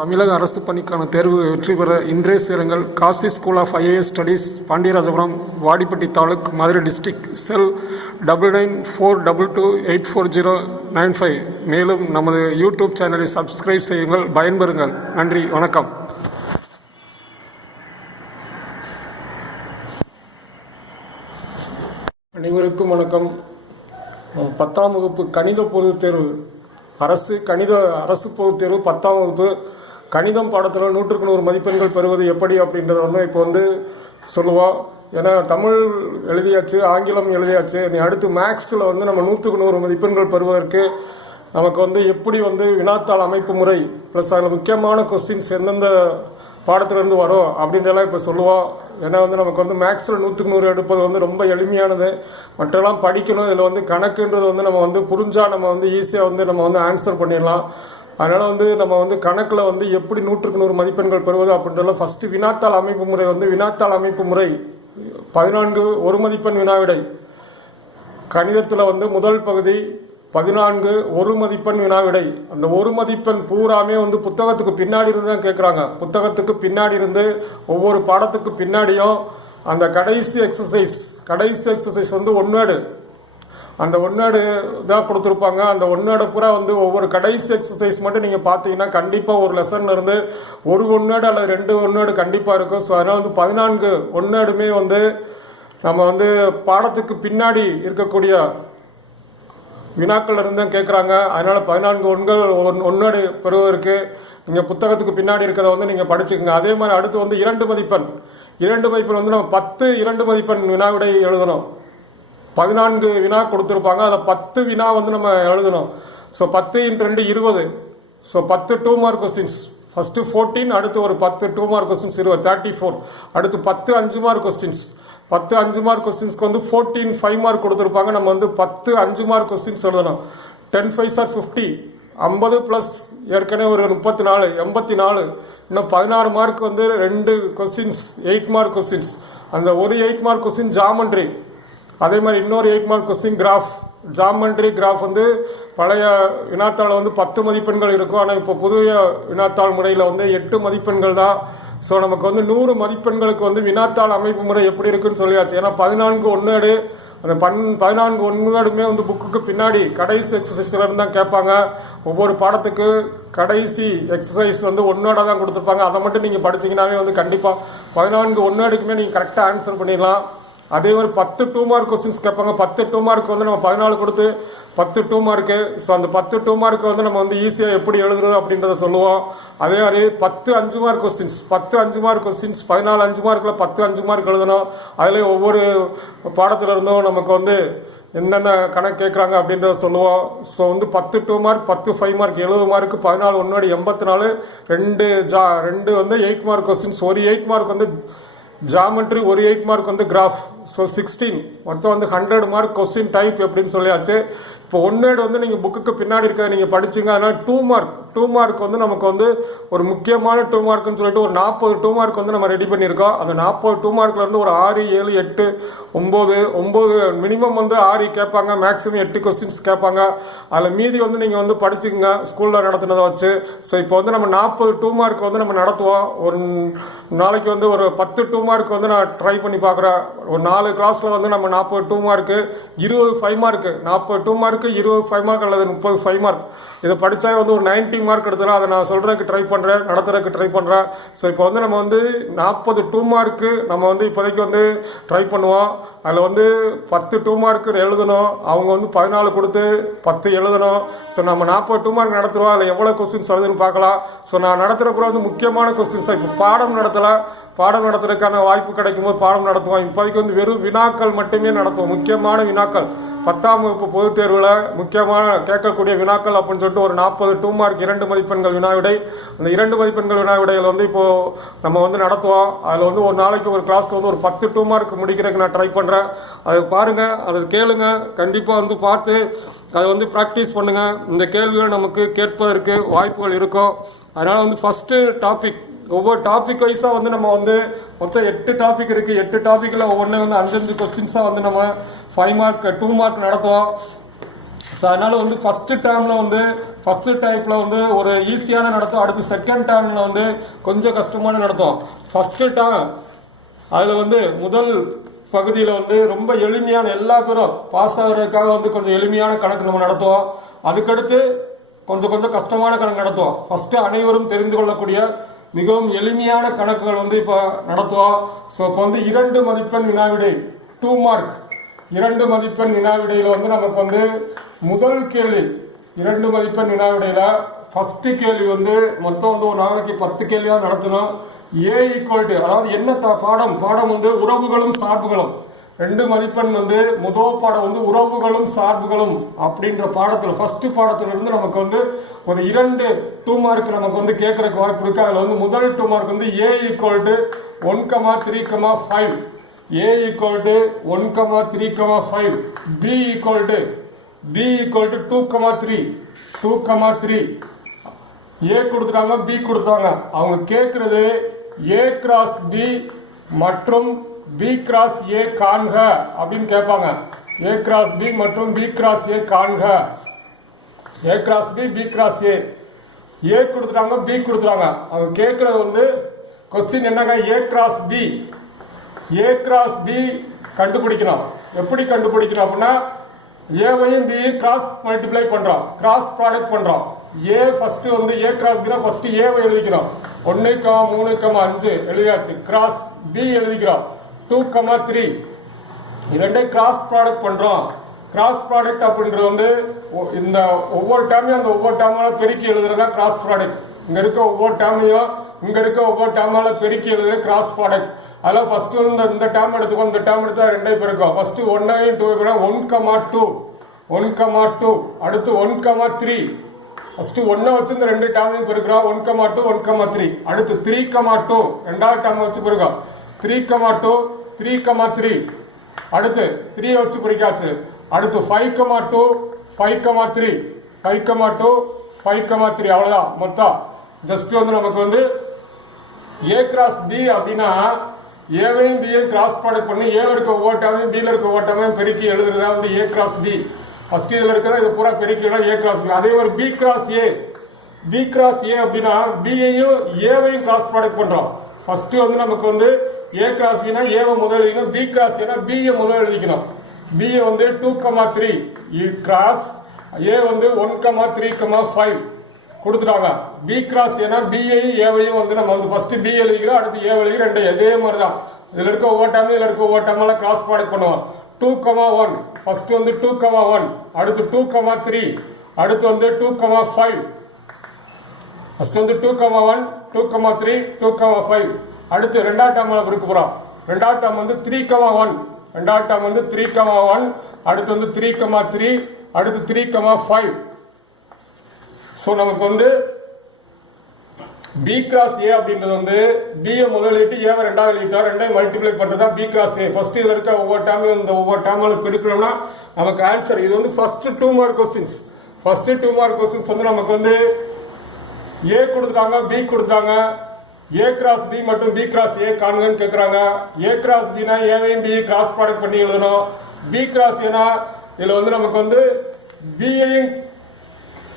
தமிழக அரசு பணிக்கான தேர்வு வெற்றி பெற இன்றே சேருங்கள். Kasi school of IAS studies, Pandiyarajapuram, Vadipatti taluk, Madurai district. Cell 9942284095. மேலும் நமது யூடியூப் சேனலை சப்ஸ்கிரைப் செய்யுங்கள். பயன்பெறுங்கள். நன்றி, வணக்கம். அனைவருக்கும் வணக்கம். 10ஆம் வகுப்பு கணித பொதுத் தேர்வு, அரசு பொதுத் தேர்வு 10ஆம் வகுப்பு கணிதம் பாடத்தில் 100க்கு 100 மதிப்பெண்கள் பெறுவது எப்படி அப்படின்றத இப்போ சொல்லுவோம். ஏன்னா தமிழ் எழுதியாச்சு, ஆங்கிலம் எழுதியாச்சு. நீ அடுத்து மேக்ஸில் நம்ம 100க்கு 100 மதிப்பெண்கள் பெறுவதற்கு நமக்கு எப்படி வினாத்தாள் அமைப்பு முறை ப்ளஸ் அதில் முக்கியமான கொஸ்டின்ஸ் எந்தெந்த பாடத்திலிருந்து வரும் அப்படின்றலாம் இப்போ சொல்லுவோம். ஏன்னா நமக்கு மேக்ஸில் 100க்கு 100 எடுப்பது ரொம்ப எளிமையானது. மற்றெல்லாம் படிக்கணும். இதில் கணக்குன்றது நம்ம புரிஞ்சால் நம்ம ஈஸியாக நம்ம ஆன்சர் பண்ணிடலாம். அதனால் நம்ம கணக்கில் எப்படி 100க்கு 100 மதிப்பெண்கள் பெறுவது அப்படின்றலாம். ஃபஸ்ட்டு வினாத்தாள் அமைப்பு முறை வினாத்தாள் அமைப்பு முறை 14 ஒரு மதிப்பெண் வினாவிடை. கணிதத்தில் முதல் பகுதி 14 ஒரு மதிப்பெண் வினாவிடை. அந்த ஒரு மதிப்பெண் பூராமே புத்தகத்துக்கு பின்னாடி இருந்து தான் கேட்குறாங்க. புத்தகத்துக்கு பின்னாடி இருந்து ஒவ்வொரு பாடத்துக்கு பின்னாடியும் அந்த கடைசி எக்ஸசைஸ் ஒன்வேர்டு, அந்த ஒன்வேர்டு தான் கொடுத்துருப்பாங்க. அந்த ஒன்வேர்டை பூரா ஒவ்வொரு கடைசி எக்ஸசைஸ் மட்டும் நீங்கள் பார்த்தீங்கன்னா கண்டிப்பாக ஒரு லெசன்ல இருந்து ஒரு ஒன்வேர்டு அல்லது 2 ஒன்வேர்டு கண்டிப்பாக இருக்கும். ஸோ அதனால் 14 ஒன்வேர்டுமே நம்ம பாடத்துக்கு பின்னாடி இருக்கக்கூடிய வினாக்கள் இருந்து கேட்குறாங்க. அதனால் 14 ஒன்வேர்டு பெறுவதற்கு நீங்கள் புத்தகத்துக்கு பின்னாடி இருக்கிறத நீங்கள் படிச்சுக்கோங்க. அதே மாதிரி அடுத்து 2 மதிப்பெண் நம்ம 10 2 மதிப்பெண் வினாவிடை எழுதணும். 14 வினா கொடுத்துருப்பாங்க. அதை 10 வினா நம்ம எழுதணும். So 10 × 2 20. So 10 2 mark questions. First 14, அடுத்து ஒரு 10 2 மார்க் கொஸ்டின்ஸ் 20 34. அடுத்து 10 5 மார்க் கொஸ்டின்ஸ். 10 5 மார்க் கொஸ்டின்ஸ்க்கு 14 5 மார்க் கொடுத்துருப்பாங்க. நம்ம 10 5 மார்க் கொஸ்டின்ஸ் எழுதணும். 10 5s are 50. 50 ப்ளஸ் ஏற்கனவே ஒரு 34 84. இன்னும் 16 மார்க் 2 கொஸ்டின்ஸ் 8 மார்க் கொஸ்டின்ஸ். அந்த ஒரு 8 மார்க் கொஸ்டின் ஜாமெண்ட்ரி. அதே மாதிரி இன்னொரு 8 mark question graph. Geometry graph பழைய வினாத்தாள் 10 மதிப்பெண்கள் இருக்கும். ஆனால் இப்போ புதிய வினாத்தாள் முறையில் 8 மதிப்பெண்கள் தான். ஸோ நமக்கு 100 மதிப்பெண்களுக்கு வினாத்தாள் அமைப்பு முறை எப்படி இருக்குன்னு சொல்லியாச்சு. ஏன்னா 14 ஒன்வேர்டு, அந்த 14 ஒன்வேர்டுமே புக்குக்கு பின்னாடி கடைசி எக்ஸசைஸ்ல இருந்து தான் கேட்பாங்க. ஒவ்வொரு பாடத்துக்கு கடைசி எக்ஸசைஸ் ஒன்வேர்டாக தான் கொடுத்துருப்பாங்க. அதை மட்டும் நீங்கள் படிச்சிங்கன்னாவே கண்டிப்பாக 14 ஒன்வேர்டுக்குமே நீங்கள் கரெக்டாக ஆன்சர் பண்ணிடலாம். அதே மாதிரி 10 2 மார்க் கொஸ்டின்ஸ் கேட்பாங்க. 10 2 மார்க் நம்ம 14 கொடுத்து 10 2 மார்க்கு. ஸோ அந்த 10 2 மார்க் நம்ம ஈஸியாக எப்படி எழுதுறது அப்படின்றத சொல்லுவோம். அதே மாதிரி 10 5 மார்க் கொஸ்டின்ஸ். 10 5 மார்க் கொஸ்டின்ஸ் 14 5 மார்க்கில் 10 5 மார்க் எழுதணும். அதில் ஒவ்வொரு பாடத்தில் இருந்தும் நமக்கு என்னென்ன கணக்கு கேட்குறாங்க அப்படின்றத சொல்லுவோம். So 10 2 mark 10 5 mark 70 mark. 14 ஒன்னோடு 84. 2 8 mark questions. ஒரு 8 மார்க் ஜாமெட்ரி, ஒரு 8 மார்க் கிராஃப். ஸோ 16 மொத்தம் 100 மார்க் கொஸ்டின் டைப் எப்படின்னு சொல்லியாச்சு. இப்போ ஒன்வேர்டு நீங்கள் புக்குக்கு பின்னாடி இருக்க நீங்கள் படிச்சிங்க. அதனால் 2 மார்க் நமக்கு ஒரு முக்கியமான 2 மார்க்னு சொல்லிட்டு ஒரு 40 2 மார்க் நம்ம ரெடி பண்ணியிருக்கோம். அந்த 40 2 மார்க்ல இருந்து ஒரு 6 7 8 9 மினிமம் 6 கேட்பாங்க. மேக்ஸிமம் 8 கொஸ்டின்ஸ் கேட்பாங்க. அதில் மீதி நீங்கள் படிச்சுக்கோங்க ஸ்கூலில் நடத்துனதை வச்சு. ஸோ இப்போ நம்ம 40 2 மார்க் நம்ம நடத்துவோம். ஒரு நாளைக்கு ஒரு 10 2 மார்க் நான் ட்ரை பண்ணி பார்க்குறேன். ஒரு 4 கிளாஸில் நம்ம 40 2 மார்க்கு 20 5 மார்க்கு. 40 2 மார்க்கு 20 5 மார்க் அல்லது 30 5 மார்க். இதை படித்தா ஒரு 90 மார்க் எடுத்துலாம். அதை நான் சொல்கிறதுக்கு ட்ரை பண்ணுறேன், நடத்துறதுக்கு ட்ரை பண்ணுறேன். ஸோ இப்போ நம்ம 40 2 மார்க்கு நம்ம இப்போதைக்கு ட்ரை பண்ணுவோம். அதில் 10 2 மார்க் எழுதணும். அவங்க 14 கொடுத்து 10 எழுதணும். ஸோ நம்ம 40 2 மார்க் நடத்துகிறோம். அதில் எவ்வளோ கொஸ்டின்ஸ் வருதுன்னு பார்க்கலாம். ஸோ நான் நடத்துகிறப்ப முக்கியமான கொஸ்டின்ஸ். இப்போ பாடம் நடத்துறதுக்கான வாய்ப்பு கிடைக்கும் போது பாடம் நடத்துவோம். இப்போதைக்கு வெறும் வினாக்கள் மட்டுமே நடத்துவோம். முக்கியமான வினாக்கள் 10ஆம் வகுப்பு பொதுத் தேர்வில் முக்கியமான கேட்கக்கூடிய வினாக்கள் அப்படின்னு சொல்லிட்டு ஒரு 40 2 மார்க் 2 மதிப்பெண்கள் வினாவிடை. அந்த 2 மதிப்பெண்கள் வினாவிடைகள் இப்போ நம்ம நடத்துவோம். அதில் ஒரு நாளைக்கு ஒரு கிளாஸ்ல ஒரு 10 2 மார்க் முடிக்கிறதுக்கு நான் ட்ரை பண்ணுறேன். அதை பாருங்க, அதை கேளுங்க. கண்டிப்பாக பார்த்து அதை ப்ராக்டிஸ் பண்ணுங்க. இந்த கேள்விகள் நமக்கு கேட்பதற்கு வாய்ப்புகள் இருக்கும். அதனால ஃபர்ஸ்ட் டாபிக், ஒவ்வொரு டாபிக் வைஸா நம்ம மொத்தம் 8 டாபிக் இருக்கு. 8 டாபிக்ல ஒவ்வொன்று 5 கொஸ்டின்ஸா நம்ம 5 மார்க் 2 மார்க் நடத்துவோம். ஸோ அதனால வந்து ஃபர்ஸ்ட் டேர்ம்ல வந்து ஃபர்ஸ்ட் டைப்ல வந்து ஒரு ஈஸியான நடத்தும், அடுத்து செகண்ட் டேர்ம்ல வந்து கொஞ்சம் கஷ்டமான நடத்தும். ஃபர்ஸ்ட் டேர்ம் அதுல வந்து முதல் பகுதியில் வந்து ரொம்ப எளிமையான எல்லா பேரும் பாஸ் ஆகிறதுக்காக வந்து கொஞ்சம் எளிமையான கணக்கு நம்ம நடத்துவோம். அதுக்கடுத்து கொஞ்சம் கொஞ்சம் கஷ்டமான கணக்கு நடத்துவோம். ஃபர்ஸ்ட் அனைவரும் தெரிந்து கொள்ளக்கூடிய மிகவும் எளிமையான கணக்குகள் வந்து இப்போ நடத்துவோம். ஸோ இப்போ வந்து 2 மதிப்பெண் வினாவிடை 2 மார்க் 2 மதிப்பெண் வினாவிடையில வந்து நமக்கு வந்து முதல் கேள்வி 2 மதிப்பெண் வினாவிடையில ஃபர்ஸ்ட் கேள்வி வந்து மொத்தம் வந்து ஒரு நாளைக்கு 10 கேள்வியா நடத்தணும். ஏ ஈக்குவல் டு, அதாவது என்ன பாடம் வந்து உறவுகளும் சார்புகளும். 2 மதிப்பெண் வந்து முதல் பாடம் வந்து உறவுகளும் சார்புகளும் அப்படின்ற பாடத்துல ஃபர்ஸ்ட் பாடத்துல இருந்து நமக்கு வந்து ஒரு 2 மார்க் நமக்கு வந்து கேட்கறதுக்கு வாய்ப்பு இருக்கு. அதுல வந்து முதல் 2 மார்க் வந்து A equal to 1,3,5, A equal to 1,3,5, B equal to 2,3, A கொடுத்துட்டாங்க பி கொடுத்தாங்க. அவங்க கேட்கறது ஏ கிராஸ் பி மற்றும் பி கிராஸ் ஏ காண்க அப்படின்னு கேட்பாங்க. ஏ கிராஸ் பி மற்றும் பி கிராஸ் ஏ காண்க. A cross B B cross A, A கொடுத்துட்டாங்க பி கொடுத்துறாங்க. அவங்க கேட்கறது வந்து கொஸ்டின் என்னங்க, A cross B. A cross B கண்டுபிடிக்கணும். எப்படி கண்டுபிடிக்கணும் அப்படின்னா ஏவையும் பி கிராஸ் மல்டிப்ளை பண்றோம், கிராஸ் ப்ராடக்ட் பண்றோம். ஏ ஃபர்ஸ்ட் வந்து ஏ கிராஸ் பி ஃபர்ஸ்ட் ஏவை எழுதிக்கிறோம். 1,3,5 எழுதியாச்சு. கிராஸ் பி எழுதிக்கிறோம் 2,3. இரண்டே கிராஸ் ப்ராடக்ட் பண்றோம். கிராஸ் ப்ராடக்ட் அப்படின்றது வந்து இந்த ஒவ்வொரு டேர்மையும் அந்த ஒவ்வொரு டேர்மால பெருக்கி எழுதுறதா கிராஸ் ப்ராடக்ட். இங்க இருக்க ஒவ்வொரு டேர்மையும் இங்க இருக்க ஒவ்வொரு டேர்மால பெருக்கி எழுதுற கிராஸ் ப்ராடக்ட். அதெல்லாம் ஃபர்ஸ்ட் வந்து இந்த டேர்ம் எடுத்துக்கோ, இந்த டேர்ம் எடுத்தா 2 பெருக்கும். ஃபர்ஸ்ட் 1 2 1,2, 1,2. அடுத்து 1,3. ஃபர்ஸ்ட் 1 வச்சு இந்த 2 டேர்மையும் பெருக்கிறோம். 1,2 1,3. அடுத்து 3,2 ரெண்டாவது டேர்ம் வச்சு பெருக்கும். 3,2 3,3. அடுத்து 3 வச்சு பெருக்காச்சு. அடுத்து 5,2 5,3, 5,2 5,3. அவ்வளவுதான் மொத்தம். ஜஸ்ட் வந்து நமக்கு வந்து ஏ கிராஸ் பி அப்படின்னா ஏவையும் பியும் கிராஸ் ப்ராடக்ட் பண்ணி ஏல இருக்க ஒவ்வொரு டேர்மையும் பில இருக்க ஒவ்வொரு டேர்மையும் பெருக்கி எழுதுறதா வந்து ஏ கிராஸ் பி. ஃபர்ஸ்ட் இதுல இருக்கிற இது பூரா பெருக்கிடலாம் ஏ கிராஸ் பி. அதே ஒரு B cross A, B cross A அப்படின்னா பியையும் ஏவையும் கிராஸ் ப்ராடக்ட் பண்றோம். ஃபர்ஸ்ட் வந்து நமக்கு வந்து ஏ கிராஸ் பினா ஏவை முதல் எழுதிக்கணும், பி கிராஸ் ஏனா பியை முதல் எழுதிக்கணும். பி வந்து 2,3 கிராஸ் ஏ வந்து 1,3,5 கொடுத்துட்டாங்க. பி கிராஸ் ஏனா பியையும் ஏவையும் வந்து நம்ம வந்து ஃபர்ஸ்ட் பி எழுதிக்கிறோம், அடுத்து ஏ எழுதிக்கிறோம். ரெண்டு அதே மாதிரி தான். இதுல இருக்க ஒவ்வொரு டைம் இதுல இருக்க ஒவ்வொரு டைம் கிராஸ் ப்ராடக்ட் பண்ணுவோம். 2,1 ஃபர்ஸ்ட் வந்து 2,1, அடுத்து 2,3, அடுத்து வந்து 2,5. ஃபர்ஸ்ட் வந்து 2,1 2,3 2,5. அடுத்து ரெண்டாவது டேர்ம்ல பிரிக்க போறோம். ரெண்டாவது டேர்ம் வந்து 3,1, ரெண்டாவது டேர்ம் வந்து 3,1, அடுத்து வந்து 3,3, அடுத்து 3,5. சோ நமக்கு வந்து பி கிராஸ் ஏ அப்படின்றது வந்து பி முதல் எழுதிட்டு ஏவை ரெண்டாவது எழுதிட்டோம். ரெண்டையும் மல்டிப்ளை பண்றதா பி கிராஸ் ஏ. ஃபர்ஸ்ட் இதுல இருக்க ஒவ்வொரு டேர்மையும் இந்த ஒவ்வொரு டேர்மால பெருக்கணும்னா நமக்கு ஆன்சர். இது வந்து first 2 mark questions. First 2 mark questions வந்து நமக்கு வந்து ஏ கொடுத்துட்டாங்க பி கொடுத்துட்டாங்க. ஏ கிராஸ் பி மற்றும் பி கிராஸ் ஏ காண்கன்னு கேட்கறாங்க. ஏ கிராஸ் பினா ஏவையும் பி கிராஸ் ப்ராடக்ட் பண்ணி எழுதணும். பி கிராஸ் ஏனா இதுல வந்து நமக்கு வந்து பியையும்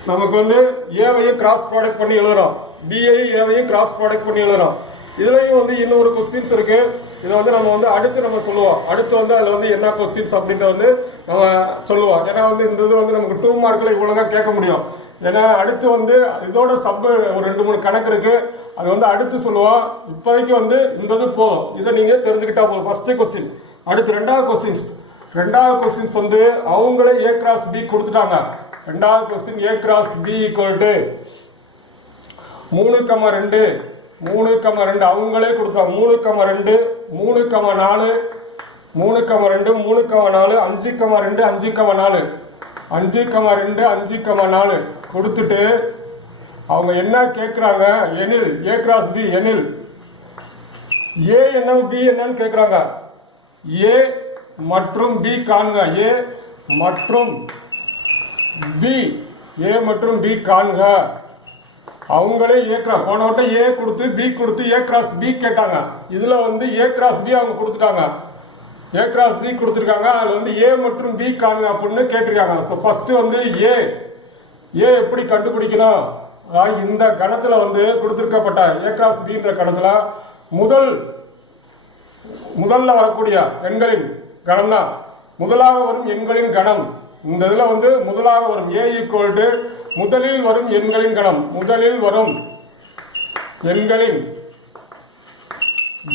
நமக்கு வந்து ஏவையும் கிராஸ் ப்ராடக்ட் பண்ணி எழுதுறோம். பிஐயும் ஏவையும் கிராஸ் ப்ராடக்ட் பண்ணி எழுதுறோம். இதுலயும் வந்து இன்னொரு கொஸ்டின்ஸ் இருக்கு. இதை வந்து நம்ம வந்து அடுத்து நம்ம சொல்லுவோம். அடுத்து வந்து அதுல வந்து என்ன கொஸ்டின்ஸ் அப்படின்றத வந்து நம்ம சொல்லுவோம். ஏன்னா வந்து இந்த இது வந்து நமக்கு 2 மார்க்ல இவ்வளவுதான் கேட்க முடியும். ஏன்னா அடுத்து வந்து இதோட சப் ஒரு 2-3 கணக்கு இருக்கு. அது வந்து அடுத்து சொல்லுவோம். இப்போதைக்கு வந்து இந்த இது போதும். இதை நீங்க தெரிஞ்சுக்கிட்டா போதும். First question. அடுத்து ரெண்டாவது கொஸ்டின்ஸ். ரெண்டாவது கொஸ்டின்ஸ் வந்து அவங்களே ஏ கிராஸ் பி கொடுத்துட்டாங்க. ரெண்டாவது question A cross B equal to 3,2 3,2 அவங்களே கொடுத்தாங்க. 3,2 3,4 3,2 3,4 5,2 5,4 5,2 5,4 கொடுத்துட்டு அவங்க என்ன கேட்கிறாங்க, எனில் ஏ கிராஸ் பி எனில் ஏ என்ன பி என்னன்னு கேட்கிறாங்க. ஏ மற்றும் பி காண்க. ஏ மற்றும் பி, ஏ மற்றும் பி காண்க. அவங்களே ஏ கிராஸ் போன வட்டம் ஏ கொடுத்து பி கொடுத்து ஏ கிராஸ் பி கேட்டாங்க. இதுல வந்து ஏ கிராஸ் பி அவங்க கொடுத்துட்டாங்க. ஏ கிராஸ் பி கொடுத்துருக்காங்க. அதுல வந்து ஏ மற்றும் பி காணுங்க அப்படின்னு கேட்டிருக்காங்க. ஸோ ஃபர்ஸ்ட் வந்து ஏ எப்படி கண்டுபிடிக்கணும்? இந்த கணத்துல வந்து கொடுத்திருக்கப்பட்ட ஏ கிராஸ் பின்ற கணத்துல முதல்ல வரக்கூடிய எண்களின் கணம் தான் முதலாக வரும் எண்களின் கணம். இந்த இதுல வந்து முதலாக வரும் ஏ ஈக்குவல் டு முதலில் வரும் எண்களின் கணம். முதலில் வரும் எண்களின்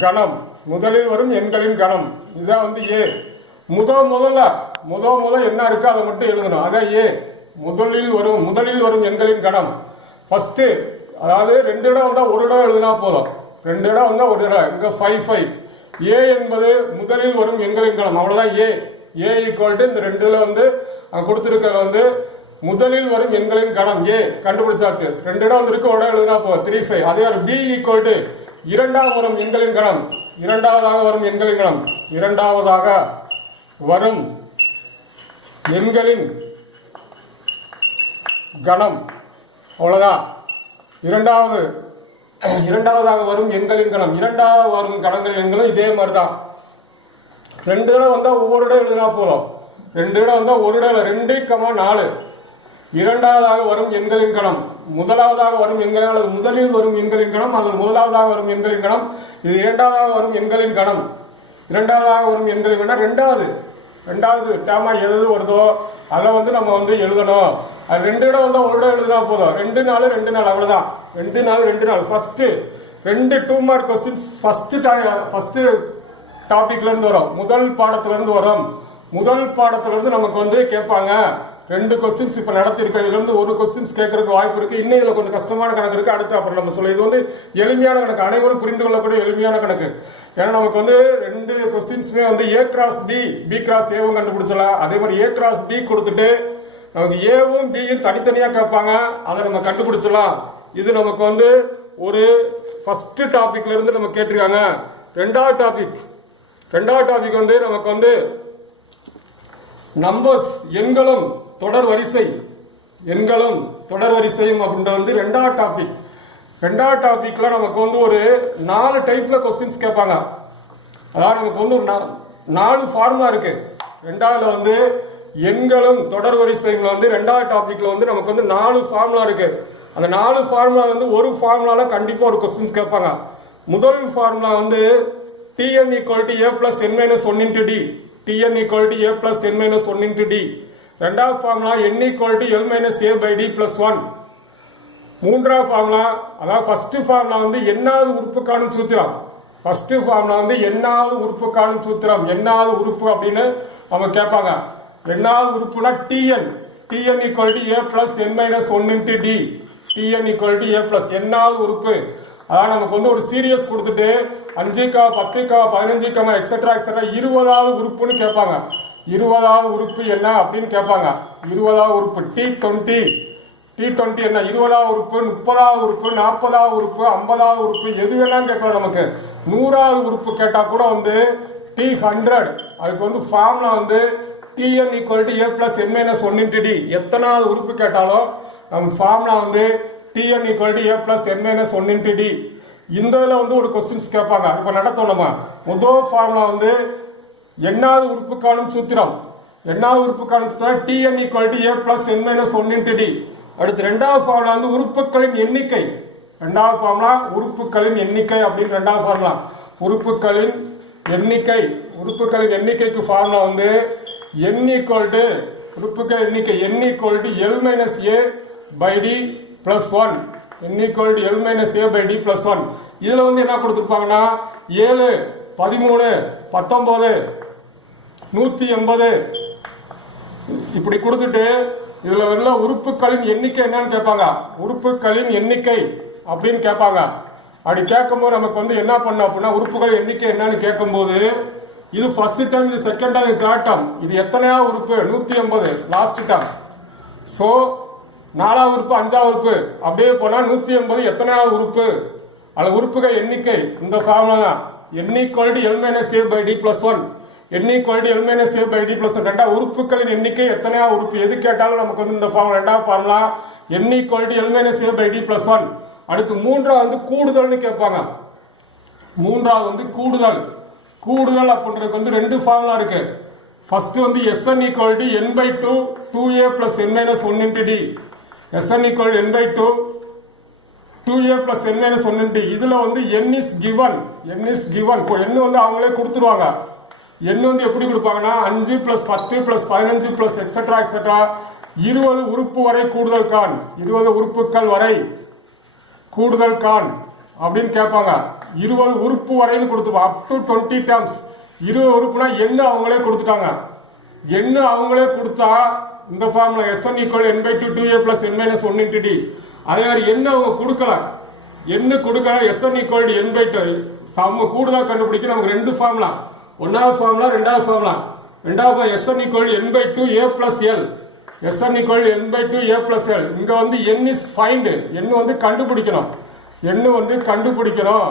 கணம். முதலில் வரும் எண்களின் கணம் இதுதான் வந்து ஏ. முதல்ல என்ன இருக்கு அதை மட்டும் எழுதணும். அதான் ஏ. முதலில் வரும் எண்களின் கணம். ஃபர்ஸ்ட் அதாவது 2 இடம் வந்தா ஒரு இடம் எழுதினா போதும். 2 இடம் வந்தா ஒரு இடம். இங்க 5 ஏ என்பது முதலில் வரும் எண்களின் கணம். அவ்வளவுதான் ஏ. ஏ ஈக்குவல் டு இந்த 2ல வந்து கொடுத்திருக்கிறது வந்து முதலில் வரும் எண்களின் கணம் ஏ கண்டுபிடிச்சாச்சு. 2 இடம் வந்து இருக்கு, ஒரு இடம் எழுதினா போதும் 3 5. அதே பி ஈக்குவல் டு இரண்டாவது வரும் எண்களின் கணம். இரண்டாவதாக வரும் எண்களின் கணம். இரண்டாவதாக வரும் எண்களின் கணம். அவ்வளவுதான். இரண்டாவதாக வரும் எண்களின் கணம். இரண்டாவது வரும் கணங்களின் எண்களும் இதே மாதிரிதான். 2 இடம் வந்தா ஒவ்வொரு இடம் எழுதினா போதும். 2 இடம் வந்தா ஒரு இடம் 2, 4. இரண்டாவதாக வரும் எண்களின் கணம். முதலாவதாக வரும் எண்களின் முதலில் வரும் எண்களின் கணம். அது முதலாவதாக வரும் எண்களின் கணம். இது இரண்டாவதாக வரும் எண்களின் கணம். இரண்டாவதாக வரும் எண்களின் கணம். ரெண்டாவது டேமா எது வருதோ அதை வந்து நம்ம வந்து எழுதணும். அது 2 இடம் வந்தா ஒரு இடம் எழுதினா போதும். 2 4 2 4 அவ்வளவுதான். 2 4 2 4. ஃபர்ஸ்ட் 2 2 மார்க் கொஸ்டின்ஸ் ஃபர்ஸ்ட் டாபிக்ல இருந்து வரும். முதல் பாடத்துல இருந்து நமக்கு வந்து கேட்பாங்க. 2 கொஸ்டின்ஸ் இப்ப நடத்திருக்க. இதுல இருந்து ஒரு கொஸ்டின்ஸ் கேட்கறதுக்கு வாய்ப்பு இருக்கு. இன்னும் இதுல கொஞ்சம் கஷ்டமான கணக்கு இருக்கு. அடுத்து அப்புறம் நம்ம சொல்ல. இது வந்து எளிமையான கணக்கு, அனைவரும் புரிந்து கொள்ளக்கூடிய எளிமையான கணக்கு. ஏன்னா நமக்கு வந்து 2 கொஸ்டின்ஸுமே வந்து ஏ கிராஸ் பி கிராஸ் ஏவும் கண்டுபிடிச்சலாம். அதே மாதிரி ஏ கிராஸ் பி கொடுத்துட்டு நமக்கு ஏவும் பியும் தனித்தனியா கேட்பாங்க. அதை நம்ம கண்டுபிடிச்சலாம். இது நமக்கு வந்து ஒரு ஃபர்ஸ்ட் டாபிக்ல இருந்து நம்ம கேட்டிருக்காங்க. ரெண்டாவது டாபிக் வந்து நமக்கு வந்து நம்பர்ஸ் எண்களும் தொடர் வரிசையும் அப்படின்ற வந்து ரெண்டாவது டாபிக்ல நமக்கு வந்து ஒரு 4 டைப்ல கொஸ்டின்ஸ் கேட்பாங்க. அதாவது நமக்கு வந்து 4 ஃபார்முலா இருக்கு. ரெண்டாவதுல வந்து எண்களும் தொடர் வரிசைகள் வந்து ரெண்டாவது டாபிக்ல வந்து நமக்கு வந்து 4 ஃபார்முலா இருக்கு. அந்த 4 ஃபார்முலா வந்து ஒரு ஃபார்முலால கண்டிப்பா ஒரு கொஸ்டின்ஸ் கேட்பாங்க. முதல் ஃபார்முலா வந்து tn equal to a plus n minus 1 into d. tn equal to a plus n minus 1 into d. ரெண்டாவது formula n equal to l minus a by d plus 1. மூன்றாவது formula அதாவது first formula வந்து எண்ணாவது உறுப்பு காணும் சூத்திரம். எண்ணாவது உறுப்பு அப்படின்னு அவங்க கேட்பாங்க. எண்ணாவது உறுப்புனா tn equal to a plus n minus 1 into d. tn equal to a plus எண்ணாவது உறுப்பு. அதான் நமக்கு வந்து ஒரு சீரியஸ் கொடுத்துட்டு 5 10 15 எக்ஸெட்ரா 20வது உறுப்புன்னு கேட்பாங்க. 20வது உறுப்பு என்ன அப்படின்னு கேட்பாங்க. 20வது உறுப்பு T20 என்ன? 20வது உறுப்பு, 30வது உறுப்பு, 40வது உறுப்பு, 50வது உறுப்பு, எது வேணாலும் கேட்கலாம். நமக்கு 100வது உறுப்பு கேட்டா கூட வந்து T100. அதுக்கு வந்து ஃபார்முலா வந்து tn equal to a plus n minus 1 into d. எத்தனாவது உறுப்பு கேட்டாலும் நம்ம ஃபார்முலா வந்து tn equal to a plus n minus 1 into d. இந்த இதுல வந்து ஒரு கொஸ்டின்ஸ் கேட்பாங்க. இப்ப நடத்தோம் நம்ம. முதல் ஃபார்முலா வந்து எண்ணாவது உறுப்பு காணும் சூத்திரம். tn equal to a plus n minus 1 into d. அடுத்து ரெண்டாவது ஃபார்முலா வந்து உறுப்புகளின் எண்ணிக்கை. உறுப்புகளின் எண்ணிக்கை அப்படின்னு ரெண்டாவது ஃபார்முலா. உறுப்புகளின் எண்ணிக்கைக்கு ஃபார்முலா வந்து n equal to உறுப்புகள் எண்ணிக்கை n equal to l minus a by d plus 1. n equal to l minus a by d plus 1. இதுல வந்து என்ன கொடுத்திருப்பாங்கன்னா 7 13 19 180 இப்படி கொடுத்துட்டு இதுல உள்ள உறுப்புகளின் எண்ணிக்கை என்னன்னு கேட்பாங்க. உறுப்புகளின் எண்ணிக்கை அப்படின்னு கேட்பாங்க. அப்படி கேட்கும்போது நமக்கு வந்து என்ன பண்ண அப்படின்னா உறுப்புகள் எண்ணிக்கை என்னன்னு கேட்கும்போது இது ஃபர்ஸ்ட் டைம், இது செகண்ட் டைம், இது தேர்ட் டைம். இது எத்தனையா உறுப்பு? 180 லாஸ்ட் டைம். சோ 4வது உறுப்பு 5வது உறுப்பு அப்படியே போனா 180 எத்தனையாவது உறுப்பு? அல்ல உறுப்புகள் எண்ணிக்கை இந்த ஃபார்முலா தான். n equal to l minus a by d plus 1. n equal to l minus a by d plus 1. ரெண்டா உறுப்புகளின் எண்ணிக்கை எத்தனையாவது உறுப்பு எது கேட்டாலும் நமக்கு வந்து இந்த ஃபார்முலா ரெண்டாவது formula n equal to l minus a by d plus 1. அடுத்து மூன்றாவது வந்து கூடுதல்னு கேட்பாங்க. மூன்றாவது வந்து கூடுதல் அப்படின்றதுக்கு வந்து ரெண்டு ஃபார்முலா இருக்கு. ஃபர்ஸ்ட் வந்து Sn equal to n by 2 2a plus n minus 1 into d. Sn equal to n by 2 2a plus n minus 1 into d. இதுல வந்து n is given n வந்து அவங்களே கொடுத்துருவாங்க. n வந்து எப்படி கொடுப்பாங்கன்னா 5 plus 10 plus 15 plus எக்ஸெட்ரா 20 உறுப்பு வரை கூடுதல் கான், 20 உறுப்புகள் வரை கூடுதல் கான் அப்படின்னு கேட்பாங்க. 20 உறுப்பு வரைன்னு கொடுத்துருப்பாங்க. Up to 20 terms. 20 உறுப்புனா என்ன அவங்களே கொடுத்துட்டாங்க. என்ன அவங்களே கொடுத்தா இந்த formula Sn equal n by 2 2a plus n minus 1 into d. அதே மாதிரி என்ன அவங்க கொடுக்கல, என்ன கொடுக்கல Sn equal to n by 2 சம கூடுதல் கண்டுபிடிக்க நமக்கு ரெண்டு ஃபார்முலா. ஒன்னாவது ஃபார்முலா ரெண்டாவது ஃபார்முலா. ரெண்டாவது Sn equal to n by 2 a plus l. Sn equal to n by 2 a plus l. இங்க வந்து n is find, n வந்து கண்டுபிடிக்கணும். n வந்து கண்டுபிடிக்கணும்.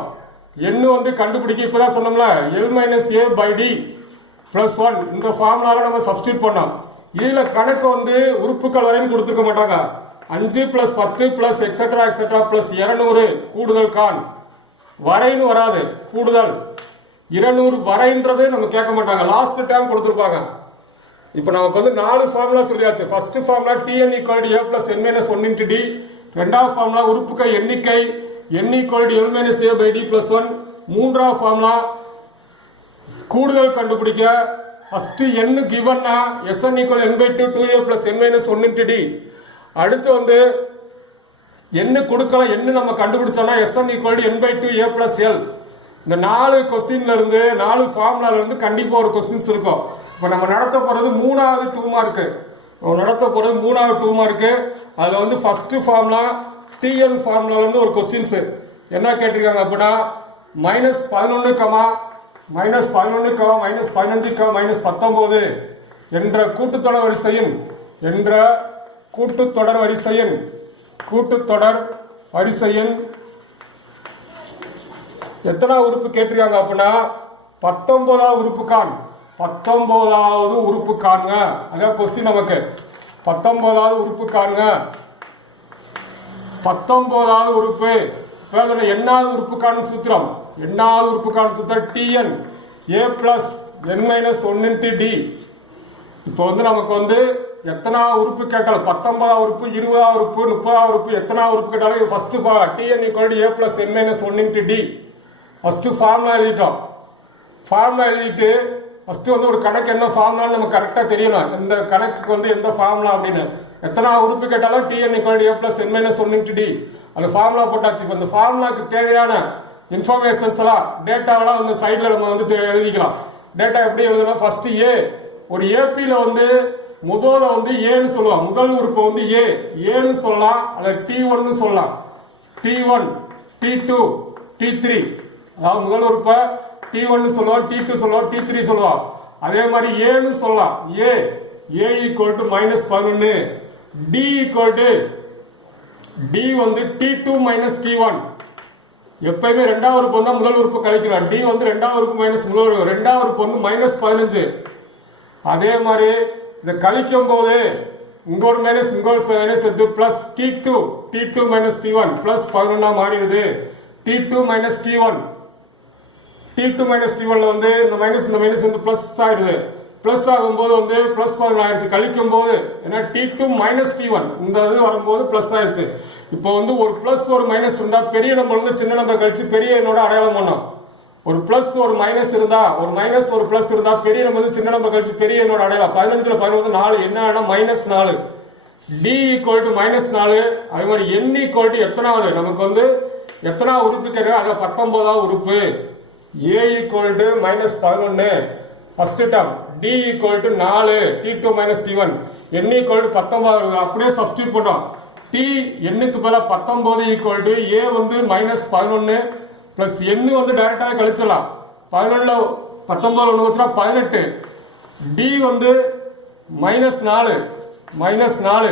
n வந்து கண்டுபிடிக்க இப்பதான் சொன்னோம்ல l minus a by d plus 1 இந்த ஃபார்முலாவை நம்ம சப்ஸ்டிட் பண்ணோம். இதுல கணக்கு வந்து உறுப்புகள் வரைன்னு கொடுத்துருக்க மாட்டாங்க. 5 plus 10 plus எக்ஸெட்ரா plus 200 கூடுதல் கான் வரைன்னு வராது. கூடுதல் 200 வரைன்றது நம்ம கேட்க மாட்டாங்க. லாஸ்ட் டைம் கொடுத்துருப்பாங்க. இப்ப நமக்கு வந்து 4 ஃபார்முலா சொல்லியாச்சு. First formula Tn equal to a plus n minus 1 into d. இரண்டாவது ஃபார்முலா உறுப்புகள் எண்ணிக்கை n equal to l minus a by d plus 1. மூன்றாவது ஃபார்முலா கூடுதல் கண்டுபிடிக்க first n givenனா Sn equal to n by 2 2a plus n minus 1 into d. அடுத்து வந்து n கொடுக்கல, n நம்ம கண்டுபிடிச்சோம்னா Sn equal to n by 2 a plus l. இந்த 4 கொஸ்டின்ல இருந்து 4 ஃபார்முலால இருந்து கண்டிப்பா ஒரு கொஸ்டின்ஸ் இருக்கும். இப்ப நம்ம நடத்த போறது மூணாவது 2 மார்க். நடத்த போறது மூணாவது 2 மார்க். அதுல வந்து ஃபர்ஸ்ட் ஃபார்முலா Tn ஃபார்முலால இருந்து ஒரு கொஸ்டின்ஸ் என்ன கேட்டிருக்காங்க அப்படின்னா -11, -15, -19 என்ற கூட்டுத்தொடர் வரிசையின் எத்தனை உறுப்பு கேட்டிருக்காங்க அப்படின்னா 19வது உறுப்பு கான். 19வது உறுப்பு காண்க. அதான் கொஸ்டின் நமக்கு 19வது உறுப்பு காண்க. 19வது உறுப்பு எண்ணாவது உறுப்புக்கான சூத்திரம். எண்ணாவது உறுப்புக்கான சூத்திரம் Tn a plus n minus 1 into d. இப்போ வந்து நமக்கு வந்து எத்தனா உறுப்பு கேட்டாலும் 19வது உறுப்பு 20வது உறுப்பு 30வது உறுப்பு எத்தனா உறுப்பு கேட்டாலும் first Tn equal to a plus n minus 1 into d. First formula எழுதிட்டோம். ஃபார்முலா எழுதிட்டு ஃபர்ஸ்ட் வந்து ஒரு கணக்கு என்ன ஃபார்முலான்னு நமக்கு கரெக்டா தெரியணும். இந்த கணக்குக்கு வந்து எந்த ஃபார்முலா அப்படின்னு எத்தனா உறுப்பு கேட்டாலும் Tn equal to a plus n minus 1 into d. அந்த ஃபார்முலா போட்டாச்சு. இப்போ இந்த ஃபார்முலாக்கு தேவையான இன்ஃபர்மேஷன்ஸ் எல்லாம் டேட்டாவெல்லாம் வந்து சைட்ல நம்ம வந்து எழுதிக்கலாம். டேட்டா எப்படி எழுதலாம்? ஃபர்ஸ்ட் ஏ ஒரு ஏபில வந்து முதல்ல வந்து ஏன்னு சொல்லுவாங்க. முதல் உறுப்பு வந்து ஏன்னு சொல்லலாம், அதை T1 சொல்லலாம். T1 T2 T3 அதாவது முதல் உறுப்ப T1 சொல்லுவோம், T2 சொல்லுவோம், T3 சொல்லுவோம். அதே மாதிரி ஏன்னு சொல்லலாம். ஏ equal to -11. D equal to D வந்து T2 minus T1. எப்பயுமே ரெண்டாவது உறுப்பு வந்தா முதல் உறுப்பு கழிக்கலாம். D வந்து ரெண்டாவது உறுப்பு மைனஸ் முதல் உறுப்பு. ரெண்டாவது உறுப்பு வந்து -15. அதே மாதிரி இதை கழிக்கும் போது இங்க ஒரு மைனஸ் இங்க ஒரு மைனஸ் எடுத்து plus T2 minus T1 plus 11 மாறிடுது. T2 மைனஸ் T1 வந்து இந்த மைனஸ் வந்து பிளஸ் ஆயிடுது. பிளஸ் ஆகும்போது வந்து பிளஸ் 11 ஆயிடுச்சு. கழிக்கும் போது ஏன்னா T2 மைனஸ் T1 இந்த இது வரும்போது பிளஸ் ஆயிடுச்சு. இப்போ வந்து ஒரு பிளஸ் ஒரு மைனஸ் இருந்தா பெரிய நம்பர் வந்து சின்ன நம்பர் கழிச்சு பெரிய எண்ணோட அடையாளம் பண்ணோம். ஒரு பிளஸ் ஒரு மைனஸ் இருந்தா ஒரு மைனஸ் ஒரு பிளஸ் இருந்தா பெரிய நம்பர் வந்து சின்ன நம்பர் கழிச்சு பெரிய எண்ணோட அடையாளம். 15ல 11 4 என்ன -4. D equal to -4. அதே மாதிரி N equal to எத்தனாவது நமக்கு வந்து எத்தனாவது உறுப்பு கேட்க அதுல 19வது உறுப்பு. A equal to -11 first term. D equal to 4 T2 minus T1. N equal to 19 அப்படியே சப்ஸ்டிட் பண்றோம். T Nக்கு பதிலா 19 equal to A வந்து -11 பிளஸ் N வந்து டைரக்டா கழிச்சலாம். 11ல 19 ஒண்ணு வச்சா 18. D வந்து -4.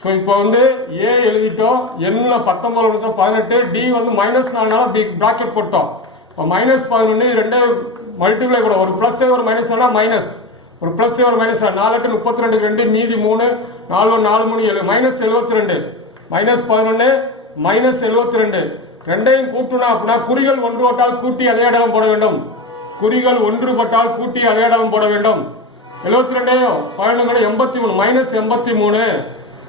சோ இப்போ வந்து A எழுதிட்டோம். N ல 19 ஒண்ணு வச்சா 18. D வந்து -4னால பிராக்கெட் போட்டோம். -11 ரெண்டே மல்டிப்ளை கூட ஒரு பிளஸ் ஒரு மைனஸ் மைனஸ் ஒரு பிளஸ் ஒரு மைனஸ் 4 32 2 மீதி 3 4 4 3 7 -72 -11 -72 ரெண்டையும் கூட்டணும் அப்படின்னா குறிகள் ஒன்று ஓட்டால் கூட்டி அதே அடையாளம் போட வேண்டும். குறிகள் ஒன்றுபட்டால் கூட்டி அதே இடம் போட வேண்டும். 72 12 83 மைனஸ் 83.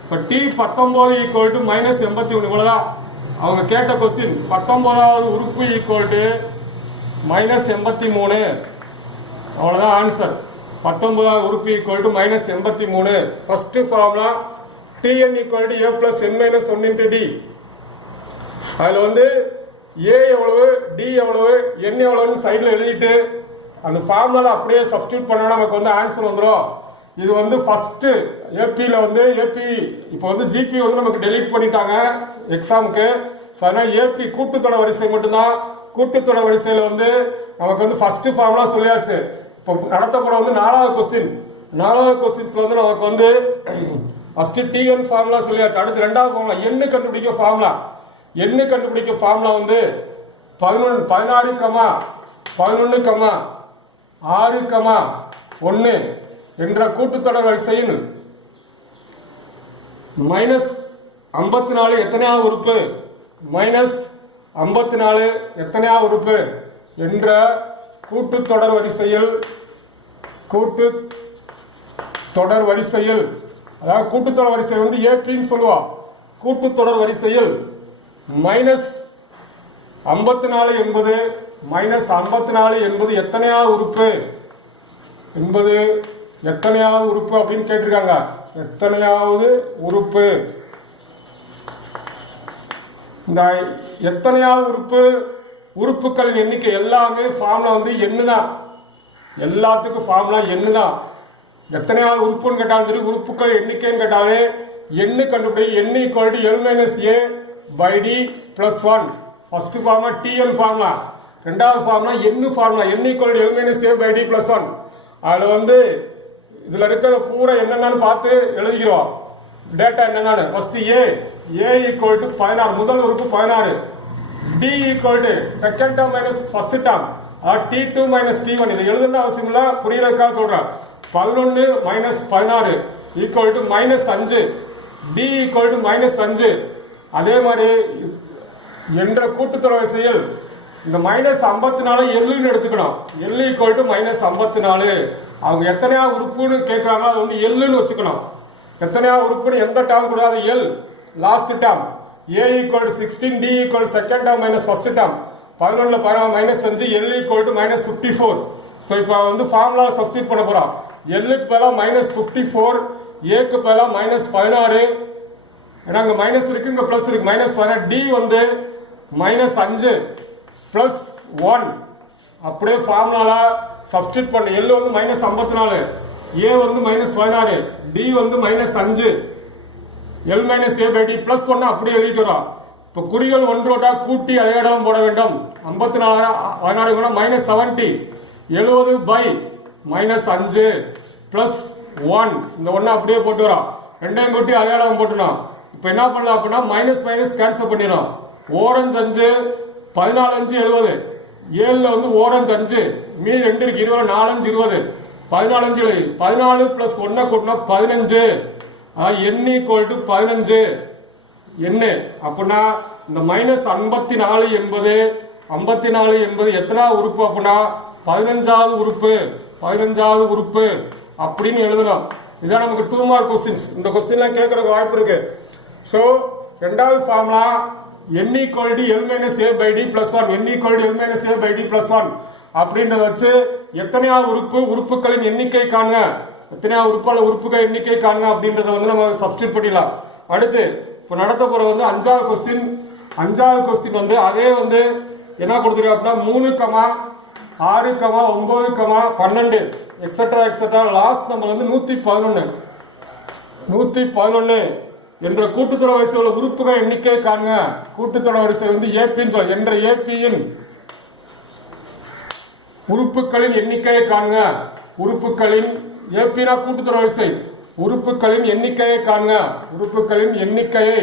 இப்ப டி 19 ஈக்குவல் டு மைனஸ் 83. இவ்வளவுதான் அவங்க கேட்ட கொஸ்டின். 19வது உறுப்பு ஈக்குவல் டு மைனஸ் 83. அவ்வளவுதான் ஆன்சர். 19வது உறுப்பு equal to minus 83. First formula Tn equal to a plus n minus 1 into d. அதுல வந்து a எவ்வளவு, d எவ்வளவு, n எவ்வளவுன்னு சைட்ல எழுதிட்டு அந்த ஃபார்முலா அப்படியே சப்ஸ்டியூட் பண்ணா நமக்கு வந்து ஆன்சர் வந்துடும். இது வந்து ஃபர்ஸ்ட் ஏபில வந்து ஏபி இப்போ வந்து ஜிபி வந்து நமக்கு டெலீட் பண்ணிட்டாங்க எக்ஸாமுக்கு. அதனால ஏபி கூட்டுத்தொடர் வரிசை மட்டும்தான். கூட்டுத்தொடர் வரிசையில வந்து நமக்கு வந்து ஃபர்ஸ்ட் ஃபார்முலா சொல்லியாச்சு. இப்போ நடத்தப்பட வந்து 4வது கொஸ்டின். 4வது கொஸ்டின்ஸ்ல வந்து நமக்கு வந்து ஃபர்ஸ்ட் டிஎன் ஃபார்முலா சொல்லியாச்சு. அடுத்து 2வது ஃபார்முலா எண்ணு கண்டுபிடிக்க ஃபார்முலா. எண்ணு கண்டுபிடிக்க ஃபார்முலா வந்து 16 கமா 11 6 1 என்ற கூட்டுத்தொடர் வரிசையில் மைனஸ் 54 எத்தனையாவது உறுப்பு, மைனஸ் 54 எத்தனையாவது உறுப்பு என்ற கூட்டுத்தொடர் வரிசையில் அதாவது கூட்டுத்தொடர் வரிசை வந்து ஏபின்னு சொல்லுவோம். கூட்டுத்தொடர் வரிசையில் மைனஸ் 54 என்பது மைனஸ் 54 என்பது எத்தனையாவது உறுப்பு என்பது எத்தனையாவது உறுப்பு அப்படின்னு கேட்டிருக்காங்க. எத்தனையாவது உறுப்பு. இந்த எத்தனையாவது உறுப்பு உறுப்புகளின் எண்ணிக்கை எல்லாமே ஃபார்முலா வந்து எண்ணுதான். எல்லாத்துக்கும் ஃபார்முலா எண்ணுதான். எத்தனையாவது உறுப்புன்னு கேட்டாலும் சரி, உறுப்புகள் எண்ணிக்கைன்னு கேட்டாலே எண்ணு கண்டுபிடி. N equal to L minus A by D plus 1. First formula T n formula. 2வது formula n formula. N equal to L minus A by D plus 1. அதுல வந்து இதுல இருக்கிற பூரா என்னென்னு பார்த்து எழுதிக்கிறோம். டேட்டா என்னென்னு ஃபர்ஸ்ட் ஏ ஈக்குவல் டு 16 முதல் உறுப்பு 16. D equal to second term minus first term T2 minus T1. இதை எழுதுன அவசியம் இல்ல, புரியறதுக்காக சொல்றேன். 11 minus 16 equal to minus 5. D equal to minus 5. அதே மாதிரி என்ற கூட்டுத்தொடர் வரிசையில் இந்த மைனஸ் 54 எல்லுன்னு எடுத்துக்கணும். L equal to minus 54. அவங்க எத்தனையா உறுப்புன்னு கேட்கறாங்க, அது வந்து எல்லுன்னு வச்சுக்கணும். எத்தனையா உறுப்புன்னு எந்த டேர்ம் கூடாது, l last term. A equal to 16, d equal second term minus first term. 11 16 minus 5, l equal to minus 54. So இப்போ வந்து ஃபார்முலா சப்ஸ்டியூட் பண்ண போறோம். எல்லுக்கு பதிலா மைனஸ் 54, ஏக்கு பதிலா மைனஸ் 16. ஏன்னா அங்க மைனஸ் இருக்கு, இங்க பிளஸ் இருக்கு. மைனஸ் 16. டி வந்து மைனஸ் 5 பிளஸ் 1. அப்படியே ஃபார்முலால சப்ஸ்டியூட் பண்ண. எல் வந்து மைனஸ் 54, ஏ வந்து மைனஸ் 16, டி வந்து minus 5. L minus A by D plus 1 அப்படியே எழுதிட்டு வரோம். இப்போ குறிகள் ஒன்றோட்டா கூட்டி அதே இடம் போட வேண்டும். 54 16 மைனஸ் 70. 70 by minus 5 plus 1. இந்த 1 அப்படியே போட்டு வரோம். ரெண்டையும் கூட்டி அதே இடம் போட்டுனோம். இப்போ என்ன பண்ணலாம் அப்படின்னா மைனஸ் மைனஸ் கேன்சல் பண்ணிடணும். ஓரஞ்சு 5 14 5 70. 7ல வந்து ஓரஞ்சு 5 மீதி 2 இருக்கு. 20 4 5 20 14 5 எழுதி 14 பிளஸ் 1 கூட்டினா 15. n equal to 15. என்ன அப்படின்னா இந்த மைனஸ் 54 என்பது 54 என்பது எத்தனை உறுப்பு அப்படின்னா 15வது உறுப்பு. 15வது உறுப்பு அப்படின்னு எழுதலாம். இதான் நமக்கு 2 மார்க் கொஸ்டின்ஸ். இந்த கொஸ்டின்லாம் கேட்கறதுக்கு வாய்ப்பு இருக்கு. சோ 2வது formula n equal to L minus A by D plus 1. n equal to L minus A by D plus 1 அப்படின்றத வச்சு எத்தனையாவது உறுப்பு உறுப்புகளின் எண்ணிக்கை காணுங்க, எத்தனையாவது உறுப்பு உறுப்புகள் எண்ணிக்கை காணுங்க அப்படின்றத வந்து நம்ம சப்ஸ்டியூட் பண்ணிடலாம். அடுத்து இப்போ நடத்த போற வந்து 5வது கொஸ்டின். 5வது கொஸ்டின் வந்து அதே வந்து என்ன கொடுத்துருக்க அப்படின்னா 3 6 9 12 எக்ஸெட்ரா எக்ஸெட்ரா லாஸ்ட் நம்பர் வந்து 111. 111 என்ற கூட்டுத்தொடர் வரிசை உள்ள உறுப்புகள் எண்ணிக்கை காணுங்க. கூட்டுத்தொடர் வரிசை வந்து ஏபின்னு சொல்ல என்ற ஏபியின் உறுப்புகளின் எண்ணிக்கையை காணுங்க. உறுப்புகளின் ஏபினா கூட்டுத்தொடர் வரிசை. உறுப்புகளின் எண்ணிக்கையை காணுங்க. உறுப்புகளின் எண்ணிக்கையை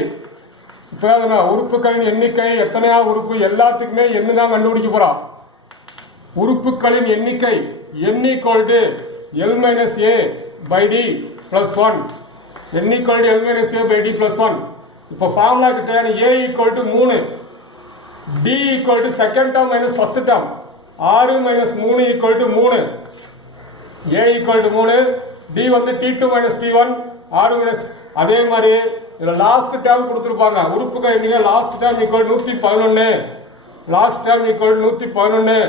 இப்ப உறுப்புகளின் எண்ணிக்கை எத்தனையா உறுப்பு எல்லாத்துக்குமே எண்ணு தான் கண்டுபிடிக்க போறோம். உறுப்புகளின் எண்ணிக்கை n equal to L minus A by D plus 1. n equal to L minus A by D plus 1. இப்போ ஃபார்முலா கிட்ட A equal to 3, D equal to second term minus first term. 6 minus 3 equal to 3. A equal to 3. D வந்து T2 minus T1 6 minus. அதே மாதிரி இதுல last term கொடுத்துருப்பாங்க. உறுப்புகள் எண்ணிக்கை last term equal 111. Last term equal 111.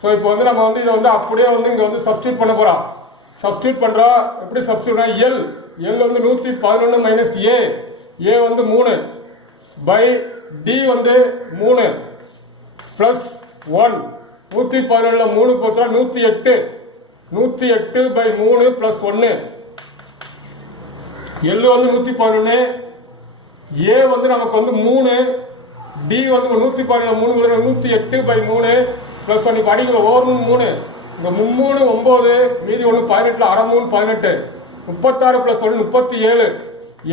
So இப்போ வந்து நம்ம வந்து இதை வந்து அப்படியே வந்து இங்க வந்து சப்ஸ்டியூட் பண்ண போறோம். சப்ஸ்டியூட் பண்றோம். எப்படி சப்ஸ்டியூட்? எல் வந்து 111 மைனஸ் ஏ வந்து 3 பை டி வந்து 3 பிளஸ் 1. 111 3 போச்சா 108. 108 பை 3 பிளஸ் 1. எல் வந்து 111. ஏ வந்து நமக்கு வந்து 3. டி வந்து 111 3 108 பை 3 பிளஸ் 1. இப்போ அடிக்கிற ஓர் 3 இந்த 3 9 மீதி 1 18 அரை 3 18 36 பிளஸ் 1 37.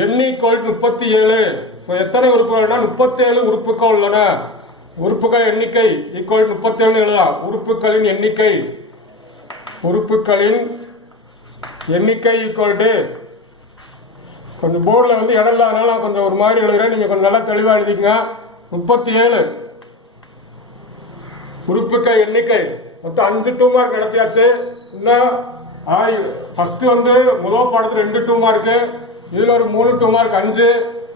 N equal 37. ஸோ எத்தனை உறுப்புகள்னா 37 உறுப்புகள் உள்ளன. உறுப்புகள் எண்ணிக்கை ஈக்குவல் 37 எழுதலாம். உறுப்புகளின் எண்ணிக்கை ஈக்குவல் டு கொஞ்சம் போர்டில் வந்து இடம் இல்லாதனால நான் கொஞ்சம் ஒரு மாதிரி எழுதுறேன். நீங்க கொஞ்சம் நல்லா தெளிவா எழுதிக்கங்க. 37 உறுப்புகள் எண்ணிக்கை. மொத்தம் 5 2 மார்க் நடத்தியாச்சு. இன்னும் ஃபர்ஸ்ட் வந்து முதல் பாடத்துல 2 2 மார்க், இதுல ஒரு 3 2 மார்க் 5.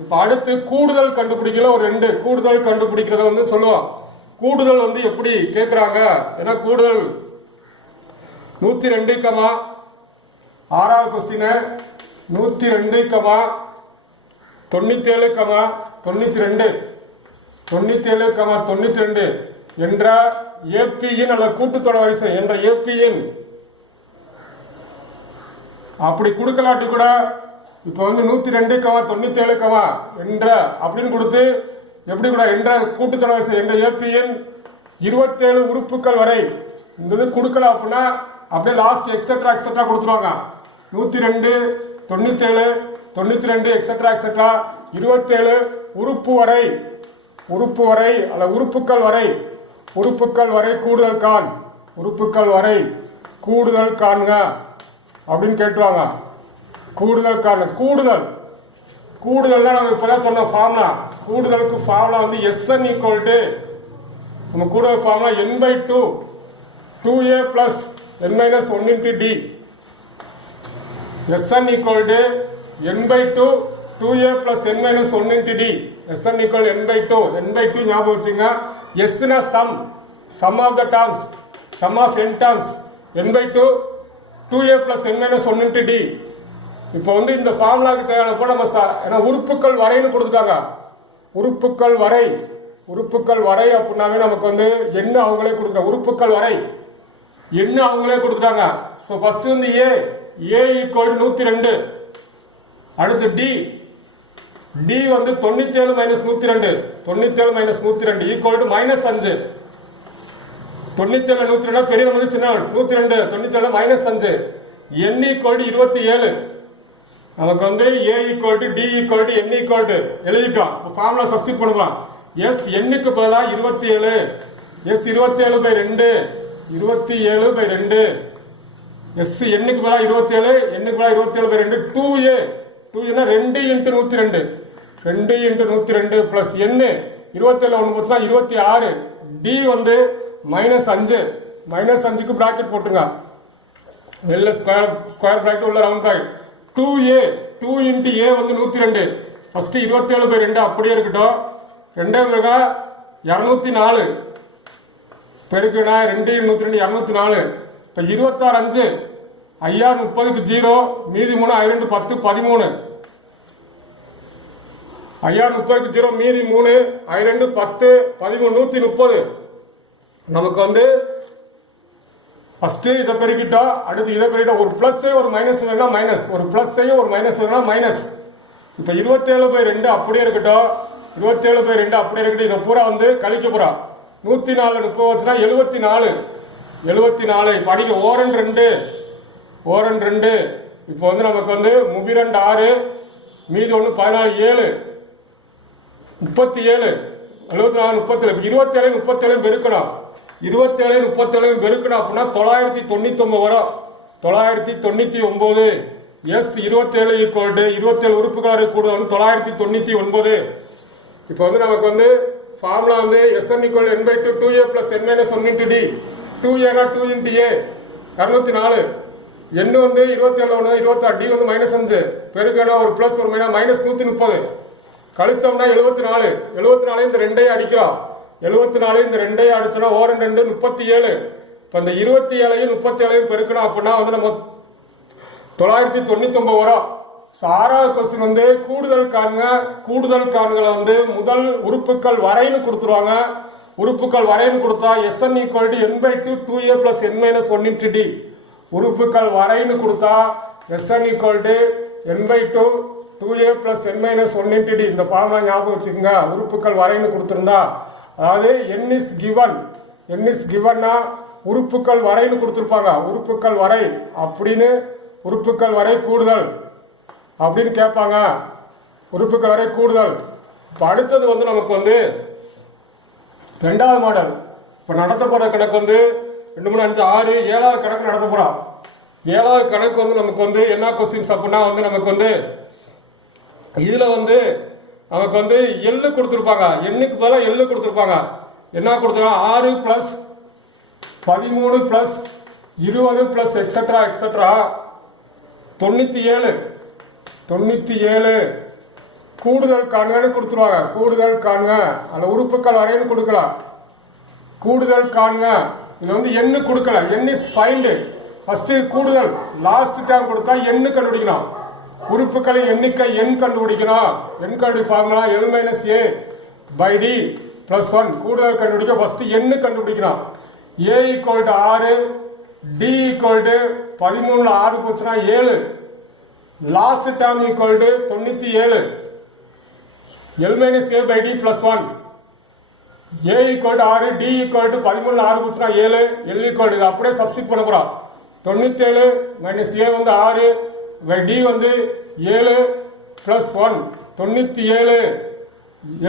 இப்ப அடுத்து கூடுதல் கண்டுபிடிக்கல ஒரு 2 கூடுதல் கண்டுபிடிக்கிறத வந்து சொல்லுவோம். கூடுதல் வந்து எப்படி கேக்குறாங்க? ஏன்னா கூடுதல் 102 ஆறாவது கொஸ்டின் 102 97 92 என்ற ஏபியின் அல்லது கூட்டுத்தொடர் வரிசை என்ற ஏபியின் அப்படி கொடுக்கலாட்டி கூட இப்ப வந்து 102 97 என்ற அப்படின்னு கொடுத்து எப்படி கூட என்ற கூட்டுத்தொடர் வரிசை என்ற ஏபியின் 27 உறுப்புகள் வரை இந்த கொடுக்கலாம் அப்படின்னா அப்படியே லாஸ்ட் எக்ஸெட்ரா கொடுத்துருவாங்க. 102 97 92 எக்ஸெட்ரா 27 உறுப்பு வரை அல்ல உறுப்புகள் வரை கூடுதல் காண்க அப்படின்னு கேட்டுவாங்க. கூடுதல் நம்ம இப்பதான் சொன்ன ஃபார்முலா. கூடுதலுக்கு ஃபார்முலா வந்து SN ஈக்குவல் டு நம்ம கூடுதல் formula n/2 2a plus n minus 1 into D. SN equal to n/2 2a plus n minus 1 into D. SN equal n/2 ஞாபகம் வச்சுங்க. S னா sum of the terms, sum of n terms, n/2 2a plus n minus 1 into d. இப்போ வந்து இந்த ஃபார்முலாக்கு தேவையான நம்ம ஏன்னா உறுப்புகள் வரைன்னு கொடுத்துட்டாங்க. உறுப்புகள் வரை அப்படின்னாவே நமக்கு வந்து என்ன அவங்களே கொடுக்க உறுப்புகள் வரை என்ன அவங்களே கொடுத்துட்டாங்க. ஸோ ஃபர்ஸ்ட் வந்து ஏ ஈக்குவல் 102. அடுத்து டி வந்து 97 மைனஸ் 102 ஈக்குவல் டு மைனஸ் 5. 97 102 பெரிய வந்து சின்ன 102 97 மைனஸ் 5. n equal to 27. நமக்கு வந்து a equal to d equal to n equal to எழுதிட்டோம். ஃபார்முலா சப்ஸ்டிட் பண்ணலாம். s n க்கு பதிலா 27. s 27/2 27/2 s n க்கு பதிலா 27 n க்கு பதிலா 27/2 2a 2 2 into 102 2 into 102 plus n 27 ஒன்று போச்சுன்னா 26. d வந்து -5 பிராக்கெட் போட்டுங்க. வெளில ஸ்கொயர் பிராக்கெட் உள்ள round bracket. 2a 2 into a வந்து 102. ஃபர்ஸ்ட் 27/2 அப்படியே இருக்கட்டும். 2 204 பெருக்குனா 2 102 204. இப்ப 26 5 5 30க்கு 0 மீதி 3 2 10 13. 5 30க்கு 0 மீதி 3 2 10 13 130. நமக்கு வந்து ஃபர்ஸ்ட் இதை பெருக்கிட்டோம். அடுத்து இதை பெருக்கிட்டோம். ஒரு பிளஸ் ஒரு மைனஸ் வேணா மைனஸ், ஒரு பிளஸ் ஒரு மைனஸ் வேணா மைனஸ். இப்ப 27/2 அப்படியே இருக்கட்டும். 27/2 அப்படியே இருக்கட்டும். இதை பூரா வந்து கழிக்க போறோம். 104 30 வச்சுன்னா 74. இப்ப அடிக்க ஓரன் 2 இப்ப வந்து நமக்கு வந்து முபிரண்டு 6 மீதி 1 14 7 37 74 37. 27 பெருக்கணும். 27 பெருக்கணும் அப்படின்னா 999 வரும். 999. எஸ் 27 ஈக்குவல் டு 27 உறுப்புகளை கூட வந்து 999. இப்போ வந்து நமக்கு வந்து ஃபார்முலா வந்து SN equal n/2 2a plus n minus 1 into d. 2a 2 into a 204. n வந்து 27 ஒன்று 26, d வந்து -5 பெருக்கனா ஒரு பிளஸ் ஒரு மைனஸ் 130 கழிச்சோம்னா 74. 74 இந்த ரெண்டையும் அடிக்கிறோம். 74 இந்த ரெண்டையும் அடிச்சோம்னா ஓர் 2 37. இப்போ இந்த 27ஐயும் 37ஐயும் பெருக்கணும் அப்படின்னா வந்து நம்ம 999 வரும். ஆறாவது கொஸ்டின் வந்து கூடுதல் காண்க. கூடுதல் காண்களை வந்து முதல் உறுப்புகள் வரைன்னு கொடுத்துருவாங்க. உறுப்புகள் வரைன்னு கொடுத்தா Sn = n/2 2a + n - 1 × d. உறுப்புகள் வரைன்னு கொடுத்தா Sn = n/2 2a + n - 1 × d. இந்த ஃபார்முலா ஞாபகம் வச்சுக்கோங்க. உறுப்புகள் வரைன்னு கொடுத்திருந்தா அதாவது n is given உறுப்புகள் வரைன்னு கொடுத்திருப்பாங்க. உறுப்புகள் வரை அப்படின்னு உறுப்புகள் வரை கூடுதல் அப்படின்னு கேட்பாங்க. உறுப்புகள் வரை கூடுதல். இப்ப அடுத்தது வந்து நமக்கு வந்து ரெண்டாவது மாடல். இப்ப நடத்த போற கணக்கு வந்து 2 3 5 6 7வது கணக்கு நடத்த போறோம். 7வது கணக்கு வந்து நமக்கு வந்து என்ன கொஸ்டின்ஸ் அப்படின்னா வந்து நமக்கு வந்து இதுல வந்து நமக்கு வந்து எள்ளு கொடுத்திருப்பாங்க. எண்ணுக்கு பதிலா எள்ளு கொடுத்திருப்பாங்க. என்ன கொடுத்திருக்காங்க 6 + 13 + 20 + எக்ஸெட்ரா 97 கூடுதல் காண்கன்னு கொடுத்துருவாங்க. கூடுதல் காண்க அந்த உறுப்புகள் வரைன்னு கொடுக்கலாம். கூடுதல் காண்க இது வந்து எண்ணு கொடுக்கல. எண் இஸ் ஃபைண்ட். ஃபர்ஸ்ட் கூடுதல் லாஸ்ட் டைம் கொடுத்தா எண்ணு கண்டுபிடிக்கணும். உறுப்புகளின் எண்ணிக்கை எண் கண்டுபிடிக்கணும். எண் கண்டு ஃபார்முலா L - a / d + 1. கூடுதல் கண்டுபிடிக்க ஃபர்ஸ்ட் எண்ணு கண்டுபிடிக்கணும். a = 6, d = 13 6 போச்சுன்னா 7. Last term = 97. L - a / d + 1. a = 6, d = 13 6 போச்சுன்னா 7. L = அப்படியே சப்ஸ்டிட் பண்ண போறோம். 97 - a வந்து 6 d வந்து 7 + 1 97.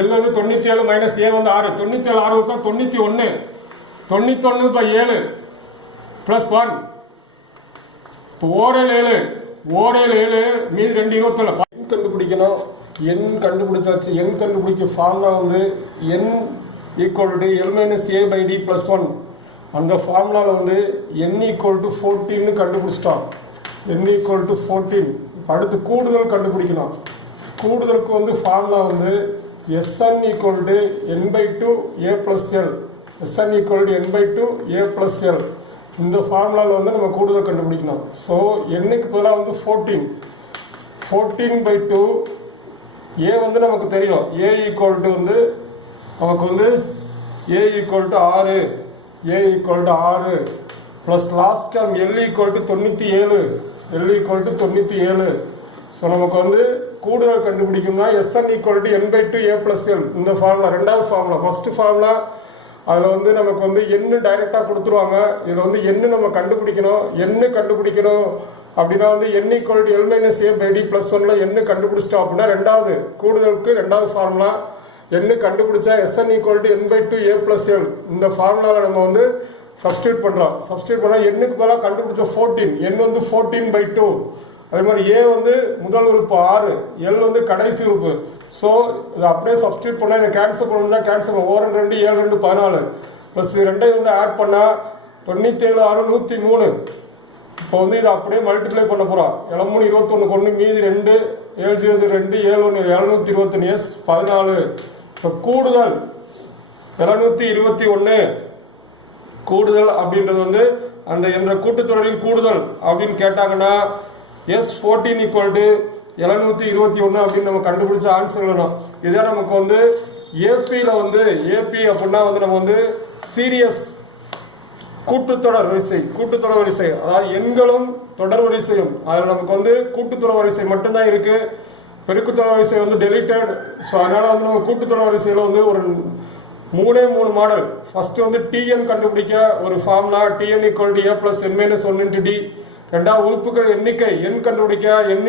L வந்து 97 - a வந்து 6. 97 6 வச்சா 91. 91/7 + 1. ஓரல் 7 மீது 2 21. எண் கண்டுபிடிக்கணும். எண் கண்டுபிடிச்சாச்சு. எண் கண்டுபிடிக்க ஃபார்முலா வந்து n = L - a / d + 1. அந்த ஃபார்முலால வந்து n = 14 கண்டுபிடிச்சிட்டோம். n = 14. அடுத்து கூடுதல் கண்டுபிடிக்கணும். கூடுதலுக்கு வந்து ஃபார்முலா வந்து Sn = n/2 a + l. Sn = n/2 a + l. இந்த ஃபார்முலால வந்து நம்ம கூடுதல் கண்டுபிடிக்கணும். ஸோ எண்ணுக்கு பதிலாக வந்து 14/2 a வந்து நமக்கு தெரியும். a = வந்து நமக்கு வந்து a = 6 plus last term L = 97. So நமக்கு வந்து கூடுதல் கண்டுபிடிக்கணும்னா Sn = n/2 a + l. இந்த ஃபார்முலா ரெண்டாவது ஃபார்முலா. ஃபர்ஸ்ட் ஃபார்முலா அதுல வந்து நமக்கு வந்து எண்ணு டைரக்டா கொடுத்துருவாங்க. இதுல வந்து எண்ணு நம்ம கண்டுபிடிக்கணும். எண்ணு கண்டுபிடிக்கணும் அப்படின்னா வந்து n = L - a / d + 1ல எண்ணு கண்டுபிடிச்சிட்டோம் அப்படின்னா ரெண்டாவது கூடுதலுக்கு ரெண்டாவது ஃபார்முலா எண்ணு கண்டுபிடிச்சா Sn = n/2 a + l. இந்த ஃபார்முலால நம்ம வந்து சப்ஸ்டியூட் பண்றோம். சப்ஸ்டியூட் பண்ணா எண்ணுக்கு பதிலாக கண்டுபிடிச்ச 14. n வந்து 14/2. அதே மாதிரி a வந்து முதல் உறுப்பு 6, l வந்து கடைசி உறுப்பு. ஸோ இதை அப்படியே சப்ஸ்டியூட் பண்ணா இதை கேன்சல் பண்ணணும்னா கேன்சல் பண்ண 1 2 7 2 14 ப்ளஸ் 2 வந்து ஆட் பண்ணா 97 6 103. இப்போ வந்து இதை அப்படியே மல்டிப்ளை பண்ண போறோம். 3 21 1 மீதி 2 7 2 7 1 721 எஸ் 14. இப்போ கூடுதல் 721. கூடுதல் அப்படின்றது வந்து அந்த என்ற கூட்டுத்தொடரின் கூடுதல் அப்படின்னு கேட்டாங்கன்னா S14 = 721 அப்படின்னு நம்ம கண்டுபிடிச்ச ஆன்சர் வேணும். இதே நமக்கு வந்து ஏபியில வந்து ஏபி அப்படின்னா வந்து நம்ம வந்து சீரியஸ் கூட்டுத்தொடர் வரிசை அதாவது எண்களும் தொடர் வரிசையும். அதுல நமக்கு வந்து கூட்டுத்தொடர் வரிசை மட்டும்தான் இருக்கு. பெருக்குத்தொடர் வரிசை வந்து டெலிட்டட். ஸோ அதனால வந்து நம்ம கூட்டுத்தொடர் வரிசையில வந்து ஒரு 3 மாடல். ஃபர்ஸ்ட் வந்து tn கண்டுபிடிக்க ஒரு formula tn = a + n - 1 × d. ரெண்டாவது உறுப்புகள் எண்ணிக்கை எண் கண்டுபிடிக்க n =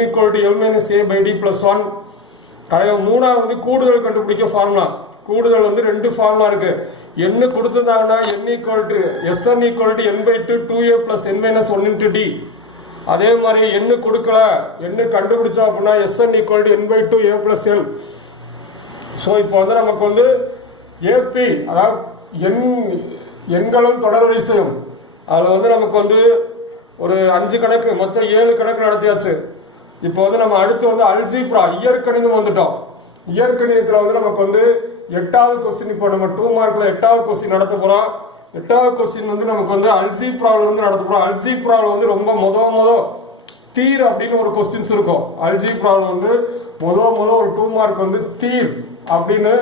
L - a / d + 1. மூணாவது வந்து கூடுதல் கண்டுபிடிக்க ஃபார்முலா. கூடுதல் வந்து 2 ஃபார்முலா இருக்கு. எண்ணு கொடுத்திருந்தாங்கன்னா n = Sn = n/2 2a + n - 1 × d. அதே மாதிரி எண்ணு கொடுக்கல. எண்ணு கண்டுபிடிச்சா அப்படின்னா Sn = n/2 a + l. So இப்போ வந்து நமக்கு வந்து ஏபி அதாவது எண்களும் தொடர் வரிசையும் அதில் வந்து நமக்கு வந்து ஒரு 5 கணக்கு மொத்தம் 7 கணக்கு நடத்தியாச்சு. இப்போ வந்து நம்ம அடுத்து வந்து அல்ஜீப்ரா இயற்கணிதம் வந்துட்டோம். இயற்கணிதத்தில் வந்து நமக்கு வந்து 8வது கொஸ்டின், இப்போ நம்ம 2 மார்க்ல 8வது கொஸ்டின் நடத்த போறோம். 8வது கொஸ்டின் வந்து நமக்கு வந்து அல்ஜீப்ராவில் இருந்து நடத்த போறோம். அல்ஜீப்ராவில் வந்து ரொம்ப முத தீர் அப்படின்னு ஒரு கொஸ்டின்ஸ் இருக்கும். அல்ஜீப்ராவில் வந்து முத ஒரு 2 மார்க் வந்து தீர் அப்படின்னு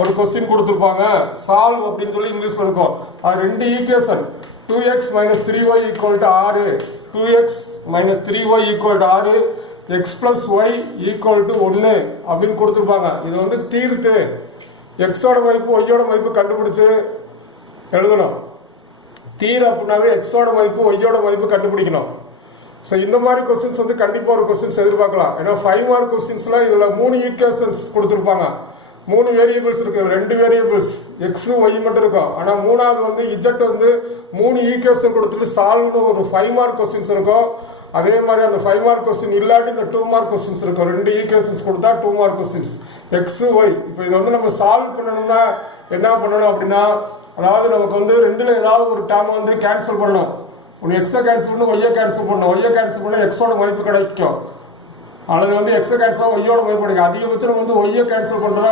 ஒரு கொஸ்டின் கொடுத்துருப்பாங்க. சால்வ் அப்படின்னு சொல்லி இங்கிலீஷ்ல இருக்கும். அது 2 equation 2x - 3y = 6, 2x - 3y = 6, x + y = 1 அப்படின்னு கொடுத்துருப்பாங்க. இது வந்து தீர்த்து எக்ஸோட மதிப்பு ஒய்யோட மதிப்பு கண்டுபிடிச்சு எழுதணும். தீர் அப்படின்னாவே எக்ஸோட மதிப்பு ஒய்யோட மதிப்பு கண்டுபிடிக்கணும். ஸோ இந்த மாதிரி கொஸ்டின்ஸ் வந்து கண்டிப்பா ஒரு கொஸ்டின்ஸ் எதிர்பார்க்கலாம். ஏன்னா 5 மார்க் கொஸ்டின்ஸ்ல இதுல 3 ஈக்குவேஷன்ஸ் கொடுத்துருப்பாங்க. 3 வேரியபிள்ஸ் இருக்கு. 2 வேரியபிள்ஸ் எக்ஸ் ஒய் மட்டும் இருக்கும். ஆனா 3வது வந்து இஜெட் வந்து 3 ஈக்குவேஷன் கொடுத்துட்டு சால்வ்னு ஒரு 5 மார்க் கொஸ்டின்ஸ் இருக்கும். அதே மாதிரி அந்த 5 மார்க் கொஸ்டின் இல்லாட்டி இந்த 2 மார்க் கொஸ்டின்ஸ் இருக்கும். 2 ஈக்குவேஷன்ஸ் கொடுத்தா 2 மார்க் கொஸ்டின்ஸ் எக்ஸ் ஒய். இப்போ இதை வந்து நம்ம சால்வ் பண்ணணும்னா என்ன பண்ணணும் அப்படின்னா, அதாவது நமக்கு வந்து 2ல ஏதாவது ஒரு டேர்ம் வந்து கேன்சல் பண்ணணும். ஒன்று எக்ஸை கேன்சல் பண்ணணும், ஒய்யை கேன்சல் பண்ணணும். ஒய்யை கேன்சல் பண்ண எக்ஸோட மதிப்பு கிடைக்கும். அல்லது வந்து எக்ஸை கேன்சல் ஒய்யோட மதிப்பு கிடைக்கும். அதிகபட்சம் வந்து ஒய்யை கேன்சல் பண்ற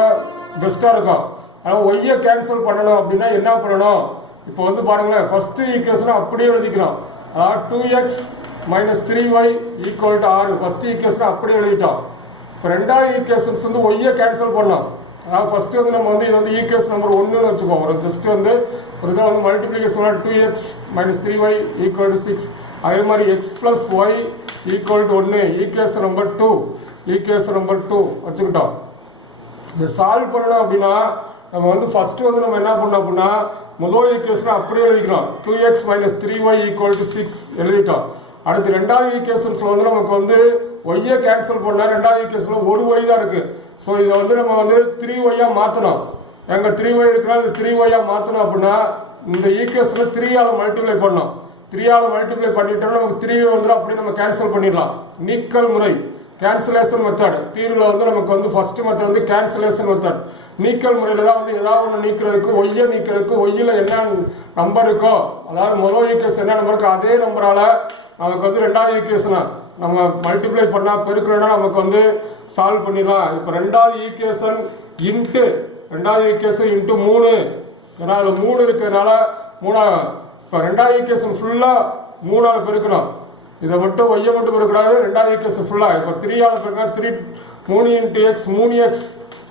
பெஸ்டா இருக்கும். ஆனால் ஒய்யை கேன்சல் பண்ணணும் அப்படின்னா என்ன பண்ணணும்? இப்போ வந்து பாருங்களேன், ஃபர்ஸ்ட் ஈக்குவேஷனை அப்படியே எழுதிக்கிறோம். அதாவது 2x - 3y = 6 ஃபர்ஸ்ட் ஈக்குவேஷனை அப்படியே எழுதிட்டோம். இப்போ 2வது ஈக்குவேஷன்ஸ் வந்து ஒய்யை கேன்சல் பண்ணோம். அதாவது ஃபர்ஸ்ட் வந்து நம்ம வந்து இது வந்து ஈக்குவேஷன் நம்பர் 1 வச்சுக்கோம். ஒரு ஜஸ்ட் வந்து ஒரு இதை வந்து மல்டிபிளிகேஷன் 2x - 3y = 6. அதே மாதிரி x + y = 1 ஈக்குவேஷன் நம்பர் 2 வச்சுக்கிட்டோம். இந்த சால்வ் பண்ணணும் அப்படின்னா நம்ம வந்து ஃபர்ஸ்ட் வந்து நம்ம என்ன பண்ணோம் அப்படின்னா, முதல் ஈக்குவேஷனை அப்படியே எழுதிக்கிறோம். 2x - 3y = 6 எழுதிட்டோம். அடுத்து 2வது ஈக்குவேஷன்ஸ்ல வந்து நமக்கு வந்து ஒய்யை கேன்சல் பண்ணா 2வது ஈக்குவேஷன்ல ஒரு ஒய் தான் இருக்கு. ஸோ இதை வந்து நம்ம வந்து 3y மாத்தணும். எங்க 3y இருக்குன்னா இந்த 3y மாத்தணும் அப்படின்னா இந்த ஈக்குவேஷன்ல 3ஆல மல்டிப்ளை பண்ணணும். 3ஆல மல்டிப்ளை பண்ணிட்டோம்னா நமக்கு 3 வந்து அப்படியே நம்ம கேன்சல் பண்ணிடலாம். நீக்கல் முறை கேன்சலேஷன் மெத்தட். தீர்வுல வந்து நமக்கு வந்து ஃபர்ஸ்ட் மெத்தட் வந்து கேன்சலேஷன் மெத்தட். நீக்கல் முறையில தான் வந்து ஏதாவது ஒன்று நீக்கிறதுக்கு ஒய்யை நீக்கிறதுக்கு ஒய்யில என்ன நம்பர் இருக்கோ, அதாவது முதல் ஈக்குவேஷன் என்ன நம்பர் இருக்கோ அதே நம்பரால நமக்கு வந்து 2வது ஈக்குவேஷனை நம்ம மல்டிப்ளை பண்ணா பெருக்கணும்னா நமக்கு வந்து சால்வ் பண்ணிடலாம். இப்ப 2வது ஈக்குவேஷன் இன்ட்டு 3, ஏன்னா அதுல 3 இருக்கிறதுனால 3 இப்ப 2வது ஈக்குவேஷன் ஃபுல்லா 3ஆல பெருக்கணும். இதை மட்டும் ஒய்யை மட்டும் பெருக்கூடாது. 2வது ஈக்குவேஷன் ஃபுல்லா இப்ப 3ஆல பெருக்கா 3 × x 3x,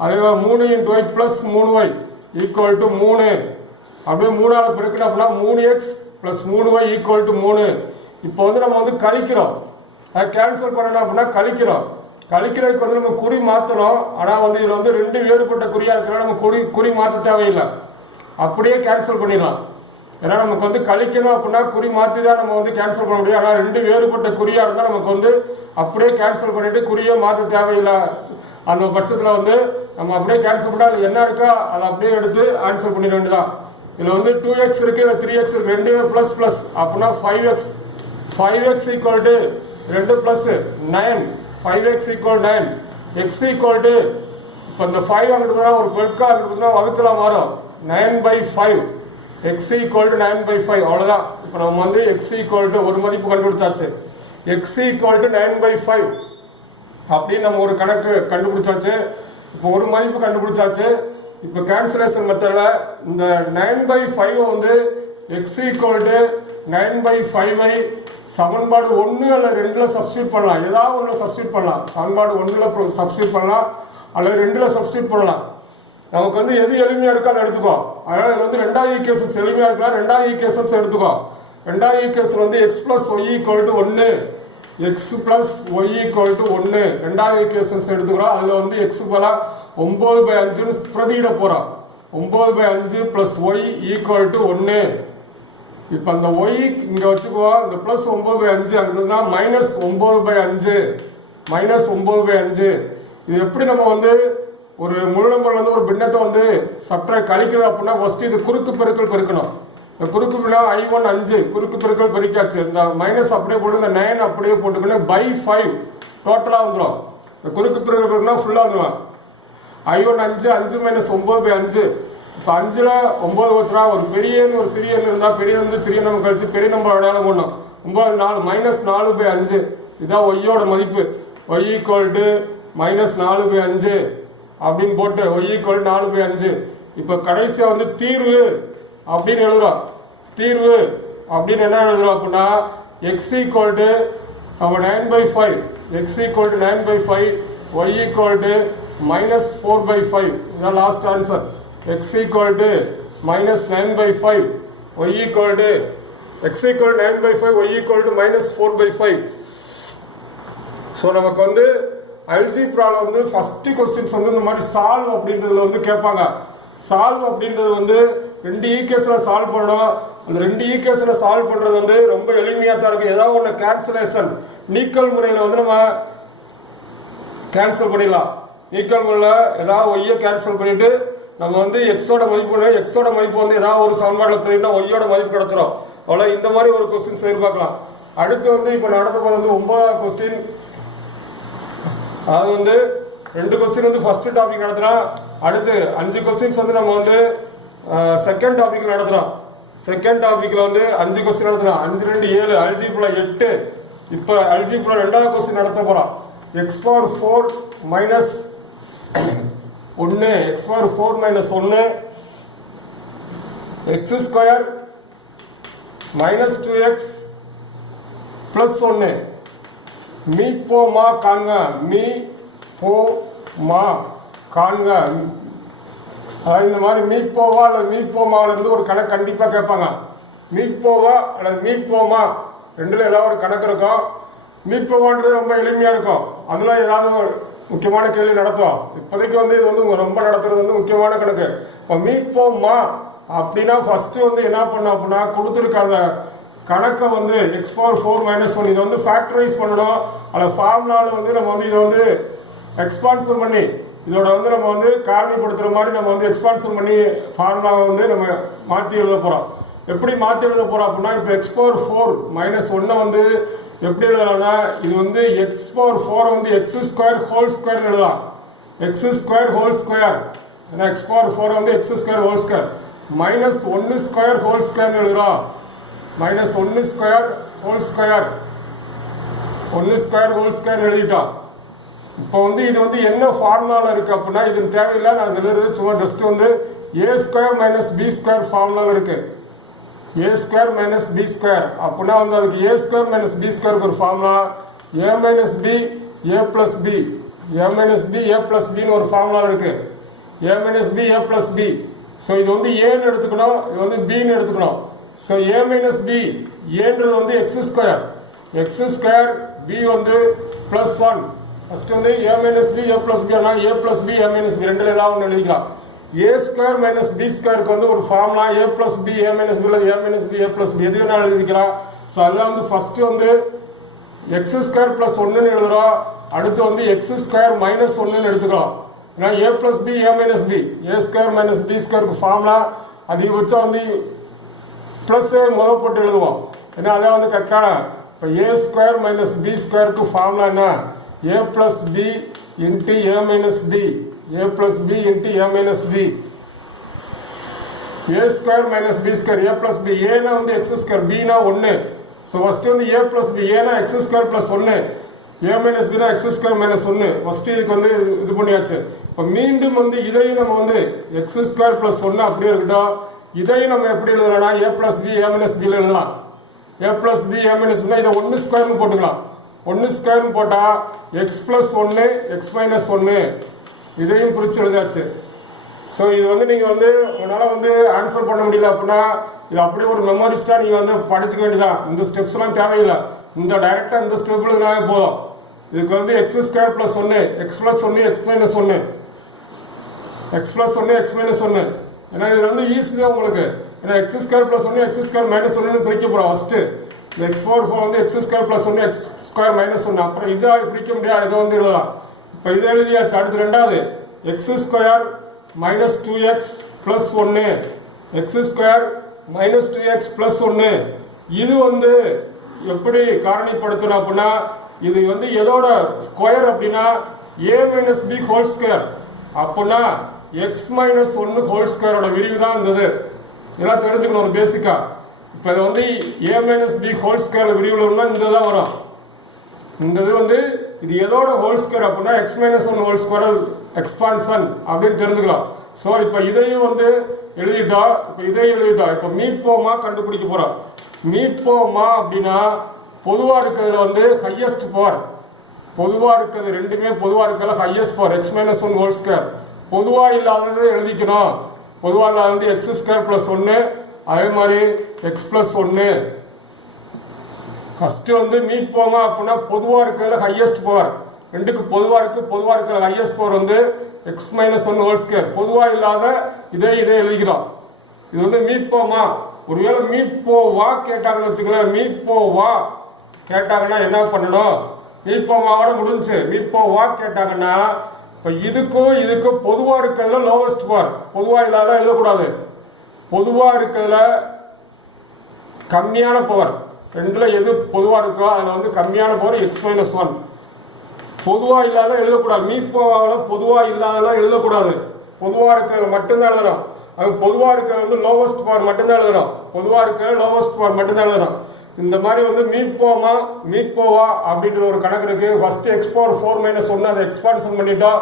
அதே 3 × y + 3y = 3. அப்படியே 3ஆல பெருக்கணும் அப்படின்னா 3x + 3y = 3. இப்போ வந்து நம்ம வந்து கழிக்கிறோம். கேன்சல் பண்ணணும் அப்படின்னா கழிக்கிறதுக்கு வந்து நம்ம குறி மாற்றணும். ஆனால் வந்து இதில் வந்து 2 வேறுபட்ட குறியா இருக்கிறனால நம்ம குறி மாற்ற தேவையில்லை. அப்படியே கேன்சல் பண்ணிடலாம். ஏன்னா நமக்கு வந்து கழிக்கணும் அப்படின்னா குறி மாற்றி தான் நம்ம வந்து கேன்சல் பண்ண முடியும். ஆனால் 2 வேறுபட்ட குறியா இருந்தால் நமக்கு வந்து அப்படியே கேன்சல் பண்ணிட்டு குறியை மாற்ற தேவையில்லை. அந்த பட்சத்தில் வந்து நம்ம அப்படியே கேன்சல் பண்ணா அது என்ன இருக்கோ அதை அப்படியே எடுத்து ஆன்சர் பண்ணிட வேண்டியதான். இதில் வந்து 2x இருக்கு, 3x இருக்கு, 2 ++ அப்படின்னா 5x = 2 + 9, 5x = 9, x = இப்போ இந்த 5 அங்கிட்டு ஒரு பெருக்கா அங்கிட்டு வகுத்துல மாறும் 9/5, x = 9/5 அவ்வளவுதான். இப்போ நம்ம வந்து x = ஒரு மதிப்பு கண்டுபிடிச்சாச்சு. x = 9/5 அப்படின்னு நம்ம ஒரு கணக்கு கண்டுபிடிச்சாச்சு. இப்போ ஒரு மதிப்பு கண்டுபிடிச்சாச்சு. இப்போ கேன்சலேஷன் மெத்தட்ல இந்த 9/5 வந்து x = 9/5 சமன்பாடு 1 அல்லது 2ல சப்ஸ்டியூட் பண்ணலாம். ஏதாவது ஒன்றுல சப்ஸ்டியூட் பண்ணலாம். சமன்பாடு 1ல சப்ஸ்டியூட் பண்ணலாம் அல்லது 2ல சப்ஸ்டியூட் பண்ணலாம். நமக்கு வந்து எது எளிமையா இருக்கோ அதை எடுத்துக்கோ. அதனால இது வந்து 2வது ஈக்குவேஷன்ஸ் எளிமையா இருக்கலாம். 2வது ஈக்குவேஷன்ஸ் எடுத்துக்கோ. 2வது ஈக்குவேஷன் வந்து x + y = 1, x + y = 1. 2வது ஈக்குவேஷன்ஸ் எடுத்துக்கிறோம். அதுல வந்து x பதிலா 9/5 பிரதியிட போறோம். 9/5 + y = 1. இப்ப அந்த y இங்க வச்சுக்குவோம். இந்த பிளஸ் 9/5 அங்கிருந்தா -9/5 -9/5. இது எப்படி நம்ம வந்து ஒரு முழு நம்பர்ல வந்து ஒரு பின்னத்தை வந்து சப்ட்ராக்ட் கழிக்கிறோம் அப்படின்னா ஃபர்ஸ்ட் இது குறுக்கு பெருக்கல் பெருக்கணும். இந்த குறுக்கு I1 5 குறுக்கு பெருக்கல் பெருக்காச்சு. இந்த மைனஸ் அப்படியே போட்டு இந்த 9 அப்படியே போட்டுக்கணும் /5 டோட்டலா வந்துடும். இந்த குறுக்கு பெருக்கல் பெருக்கினா ஃபுல்லா வந்துடும். I1 5 5 - 9/5 இப்போ 5ல் 9 வச்சுனா ஒரு பெரிய ஒரு சிறிய இருந்தால் பெரிய சிறிய நம்பர் கழிச்சு பெரிய நம்பர் அடையாளம் கொண்டோம். 9 4 -4/5 இதான் ஒய்யோட மதிப்பு. ஒய் ஈக்குவல் டு -4/5 அப்படின்னு போட்டு ஒய் ஈக்குவல் 4/5. இப்போ கடைசியா தீர்வு அப்படின்னு எழுதுறோம். தீர்வு அப்படின்னு என்ன எழுதுறோம் அப்படின்னா x equal to 9/5, x equal to 9/5, y equal to -4/5. இதான் last answer. x equal to -9/5, y equal to x equal to 9/5, y equal to -4/5. So நமக்கு அல்ஜிப்ரால ஃபர்ஸ்ட் கொஸ்டின்ஸ் இந்த மாதிரி சால்வ் அப்படின்றதுல கேட்பாங்க. சால்வ் அப்படின்றது 2 ஈக்குவேஷனை சால்வ் பண்ணணும். அந்த 2 ஈக்குவேஷனை சால்வ் பண்றது ரொம்ப எளிமையா தான் இருக்கு. ஏதாவது ஒன்று கேன்சலேஷன் நீக்கல் முறையில நம்ம கேன்சல் பண்ணிடலாம். நீக்கல் முறையில் ஏதாவது ஒய்யை கேன்சல் பண்ணிட்டு நம்ம எக்ஸோட மதிப்பு எக்ஸோட மதிப்பு ஏதாவது ஒரு சமன்பாடுல போயிருந்தா ஒய்யோட மதிப்பு கிடைச்சிடும். அவ்வளோ இந்த மாதிரி ஒரு கொஸ்டின் எதிர்பார்க்கலாம். அடுத்து இப்ப நடந்த போது 9வது கொஸ்டின். அது 2 கொஸ்டின் ஃபர்ஸ்ட் டாபிக் நடத்துறோம். அடுத்து 5 கொஸ்டின்ஸ் நம்ம செகண்ட் டாபிக் நடத்துறோம். செகண்ட் டாபிக்ல 5 கொஸ்டின் நடத்துறோம். 5 2 7, அல்ஜிப்ரா 8. இப்ப அல்ஜிப்ரா 2வது கொஸ்டின் நடத்த போறோம். x⁴ -1, x⁴ -1, x² -2x +1. Me போ மா காண்க, மீ போ மா காண்க. இந்த மாதிரி மீ போவா அல்லது மீ போமாவில இருந்து ஒரு கணக்கு கண்டிப்பா கேட்பாங்க. மீ போவா அல்லது மீ போமா ரெண்டுல ஏதாவது ஒரு கணக்கு இருக்கும். மீ போவான்றது ரொம்ப எளிமையா இருக்கும். அதுல ஏதாவது ஒரு முக்கியமான கேள்வி நடத்துவோம். இப்போதைக்கு இது ரொம்ப நடத்துறது முக்கியமான கணக்கு. இப்போ மீ போமா அப்படின்னா ஃபர்ஸ்ட் என்ன பண்ணோம் அப்படின்னா கொடுத்துருக்காங்க கணக்கை x⁴ -1 இதை ஃபேக்டரைஸ் பண்ணணும். அதில் ஃபார்முலாவில் நம்ம இதை எக்ஸ்பான்ஷன் பண்ணி இதோட நம்ம காரணிப்படுத்துற மாதிரி நம்ம எக்ஸ்பான்ஷன் பண்ணி ஃபார்முலாவை நம்ம மாற்றி எழுத போறோம். எப்படி மாற்றி எழுத போறோம் அப்படின்னா இப்போ x⁴ -1 எப்படி எழுதலாம்னா இது x⁴ x² ஹோல் ஸ்கொயர் எழுதலாம். x² ஹோல் ஸ்கொயர் ஏன்னா x⁴ x² whole square -1² whole square எழுதுறோம். -1² ஹோல் ஸ்கொயர் 1² ஹோல் ஸ்கொயர் எழுதிட்டோம். இப்போ இது என்ன ஃபார்முலால இருக்கு அப்படின்னா இது தேவையில்லை. நான் எழுதுறது சும்மா ஜஸ்ட் a² - b² ஃபார்முலால இருக்கு. a² - b² அப்படின்னா அதுக்கு a² - b² ஒரு formula a - b a + b, a - b a + b ஒரு ஃபார்முலா இருக்கு. a - b a + b. So இது a ன்னு எடுத்துக்கணும், இது b ன்னு எடுத்துக்கணும். ஸோ a - b ஏன்றது x², x² b +1. First a - b a + b ஆனா a + b a - b ரெண்டுல ஏதாவது ஒன்று எழுதிக்கலாம். a² - b² ஒரு formula a + b a - b a + b எது வேணா எழுதிக்கலாம். ஸோ அதில் ஃபர்ஸ்ட் x² +1 எழுதுறோம். அடுத்து x² -1 எடுத்துக்கலாம். ஏன்னா a + b a - b a² - b² formula அதிகபட்சம் பிளஸ் முதல் போட்டு எழுதுவோம். ஏன்னா அதான் கரெக்டான. இப்போ a² - b² ஃபார்முலா என்ன a + b × a - b a + b × a - b a² - b² a + b ஏனா x², b னா 1. ஸோ ஃபர்ஸ்ட் a + b ஏனா x² +1 a - b னா x² -1. ஃபர்ஸ்ட் இதுக்கு இது பண்ணியாச்சு. இப்போ மீண்டும் இதையும் நம்ம x² +1 அப்படியே இருக்கட்டும். இதையும் நம்ம எப்படி எழுதலாம்னா a + b a - b எழுதலாம். a + b a - b இதை 1² போட்டுக்கலாம். 1² போட்டா x + 1 x - 1 இதையும் குறிச்சு எழுதாச்சு. ஸோ இது நீங்க உங்களால ஆன்சர் பண்ண முடியல அப்படின்னா இது அப்படியே ஒரு மெமரிஸ்டா நீங்க படிச்சுக்க வேண்டியதான். இந்த ஸ்டெப்ஸ் எல்லாம் தேவையில்லை. இந்த டைரக்டா இந்த ஸ்டெப்ல இருந்தாலே போதும். இதுக்கு x² +1 x + 1 x - 1 x + 1 x - 1 ஏன்னா இது ஈஸி தான் உங்களுக்கு. ஏன்னா x² +1 x² -1 பிரிக்க போறோம். ஃபர்ஸ்ட் x⁴ x² +1 x² -1 அப்புறம் இதா பிரிக்க முடியாது. இதை எழுதலாம். இப்ப இதை எழுதியாச்சு. அடுத்து ரெண்டாவது x² -2x +1 x² -2x +1 இது எப்படி காரணிப்படுத்தணும் அப்படின்னா இது எதோட ஸ்கொயர் அப்படின்னா a - b ஹோல் ஸ்கொயர் அப்படின்னா எக்ஸ் மைனஸ் ஒன்னு ஹோல் ஸ்கொயரோட விரிவு தான் இருந்தது. இதெல்லாம் தெரிஞ்சுக்கணும் ஒரு பேசிக்கா. இப்ப இது வந்து ஏ மைனஸ் பி ஹோல் ஸ்கொயர் விரிவுல இருந்தா இந்த தான் வரும். இந்த இது வந்து இது எதோட ஹோல் ஸ்கொயர் அப்படின்னா X minus one whole square expansion அப்படின்னு தெரிஞ்சுக்கலாம். சோ இப்ப இதையும் வந்து எழுதிட்டா, இப்ப இதையும் எழுதிட்டா. இப்ப மீட்போமா கண்டுபிடிக்க போறோம். மீட்போமா அப்படின்னா பொதுவா இருக்கிறதுல வந்து ஹையஸ்ட் பவர், பொதுவா இருக்கிறது ரெண்டுமே பொதுவா இருக்கிறது highest power X minus one whole square. பொதுவா இல்லாதது எழுதிக்கணும். பொதுவா இல்லாதது எக்ஸ் ஸ்கொயர் பிளஸ் ஒன்னு, அதே மாதிரி எக்ஸ் பிளஸ் ஒன்னு. ஃபர்ஸ்ட் வந்து மீட்போமா அப்படின்னா பொதுவா இருக்கிறதுல ஹையஸ்ட் பவர், ரெண்டுக்கு பொதுவா இருக்கு. பொதுவா இருக்கிற ஹையஸ்ட் பவர் வந்து x minus one whole square. பொதுவா இல்லாத இதே எழுதிக்கிறோம். இது வந்து மீட்போமா. ஒருவேளை மீட்போவா கேட்டாங்கன்னு வச்சுக்கலாம். மீட்போவா கேட்டாங்கன்னா என்ன பண்ணணும்? மீட்போமாவோட முடிஞ்சு. மீட்போவா கேட்டாங்கன்னா இப்ப இதுக்கும் பொதுவா இருக்கிறதுல லோவஸ்ட் பவர், பொதுவா இல்லாத எழுதக்கூடாது. பொதுவா இருக்கிறதுல கம்மியான பவர், ரெண்டுல எது பொதுவா இருக்கோ அதுல வந்து கம்மியான பவர் எக்ஸ் மைனஸ் ஒன். பொதுவா இல்லாத எழுதக்கூடாது. மீட்போவாவில் பொதுவா இல்லாதெல்லாம் எழுதக்கூடாது. பொதுவா இருக்கிறது மட்டும்தான் எழுதணும். அது பொதுவா இருக்கிறது வந்து லோவஸ்ட் பவர் மட்டும்தான் எழுதணும். பொதுவா இருக்கிறது லோவஸ்ட் பவர் மட்டும்தான் எழுதணும். இந்த மாதிரி வந்து மீட்போவா அப்படின்ற ஒரு கணக்கு இருக்கு. ஃபர்ஸ்ட் எக்ஸ் பவர் 4 மைனஸ் 1 அதை எக்ஸ்பான்ஷன் பண்ணிட்டோம்.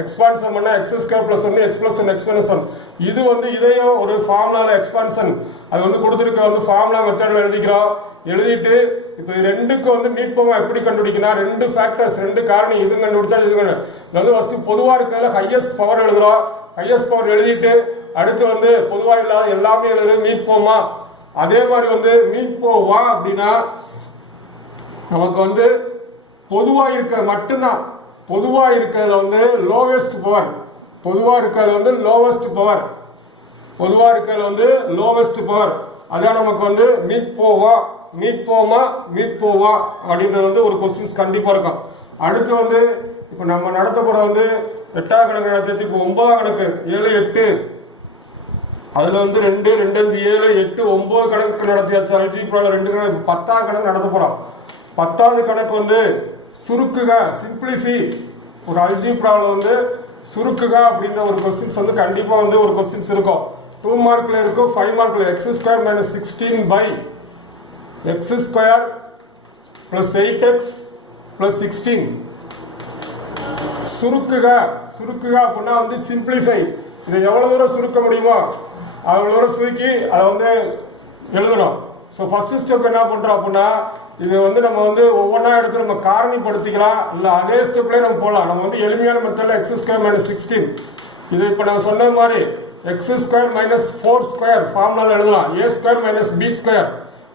எக்ஸ்பான்ஷன் பண்ணா X square plus 1 X plus 1 X minus 1. இது வந்து இதையும் ஒரு ஃபார்முலால எக்ஸ்பான்ஷன் அது வந்து கொடுத்துருக்க வந்து ஃபார்முலா மெத்தட்ல எழுதிக்கிறோம். எழுதிட்டு இப்ப ரெண்டுக்கு வந்து மீட்போமா எப்படி கண்டுபிடிக்கணும்? ரெண்டு ஃபேக்டர்ஸ், ரெண்டு காரணி, இது கண்டுபிடிச்சா இது வந்து ஃபர்ஸ்ட் பொதுவா இருக்கிறதுல ஹையஸ்ட் பவர் எழுதுறோம். ஹையஸ்ட் பவர் எழுதிட்டு அடுத்து வந்து பொதுவா இல்லாத எல்லாமே எழுது மீட்போமா. அதே மாதிரி வந்து மீட்போவா அப்படின்னா நமக்கு வந்து பொதுவா இருக்க மட்டும்தான். பொதுவா இருக்கிறதுல வந்து லோவஸ்ட் பவர், பொதுவா இருக்கிறதுல வந்து லோவஸ்ட் பவர், பொதுவா இருக்கிறதுல வந்து லோவஸ்ட் பவர். அதான் நமக்கு வந்து மீட்போவா, மீட்போவா அப்படின்றது வந்து ஒரு கொஸ்டின்ஸ் கண்டிப்பா இருக்கும். அடுத்து வந்து இப்ப நம்ம நடத்த போற வந்து 8ஆம் கணக்கு நடத்திச்சு. இப்போ 9ஆம் கணக்கு 7 8 அதுல வந்து 2 2 5 7 8 9 கணக்கு நடத்தியாச்சு. அல்ஜீப்ரால 2 கணக்கு. 10ஆம் கணக்கு நடத்த போறோம். 10வது கணக்கு வந்து சுருக்குக, சிம்பிளிஃபை. ஒரு அல்ஜீப்ரால வந்து சுருக்குக அப்படின்ற ஒரு கொஸ்டின்ஸ் வந்து கண்டிப்பா வந்து ஒரு கொஸ்டின்ஸ் இருக்கும். 2 மார்க்ல இருக்கும், 5 மார்க்ல. X square minus 16 by x square plus 8x plus 16. சுருக்குக அப்படின்னா வந்து சிம்பிளிஃபை. இதை எவ்வளவு தூரம் சுருக்க முடியுமோ அவ்வளவு தூரம் சுருக்கி அதை வந்து எழுதணும். ஸோ ஃபர்ஸ்ட் ஸ்டெப் என்ன பண்றோம் அப்படின்னா இது வந்து நம்ம வந்து ஒவ்வொன்றா எடுத்து நம்ம காரணிப்படுத்திக்கலாம். இல்ல அதே ஸ்டெப்லயே நம்ம போகலாம். நம்ம வந்து எளிமையான மெத்தட்ல எக்ஸ் ஸ்கொயர் மைனஸ் 16 இது இப்ப நம்ம சொன்ன மாதிரி எக்ஸ் ஸ்கொயர் மைனஸ் 4 ஸ்கொயர் ஃபார்முலால எழுதலாம். ஏ ஸ்கொயர் மைனஸ் பி ஸ்கொயர்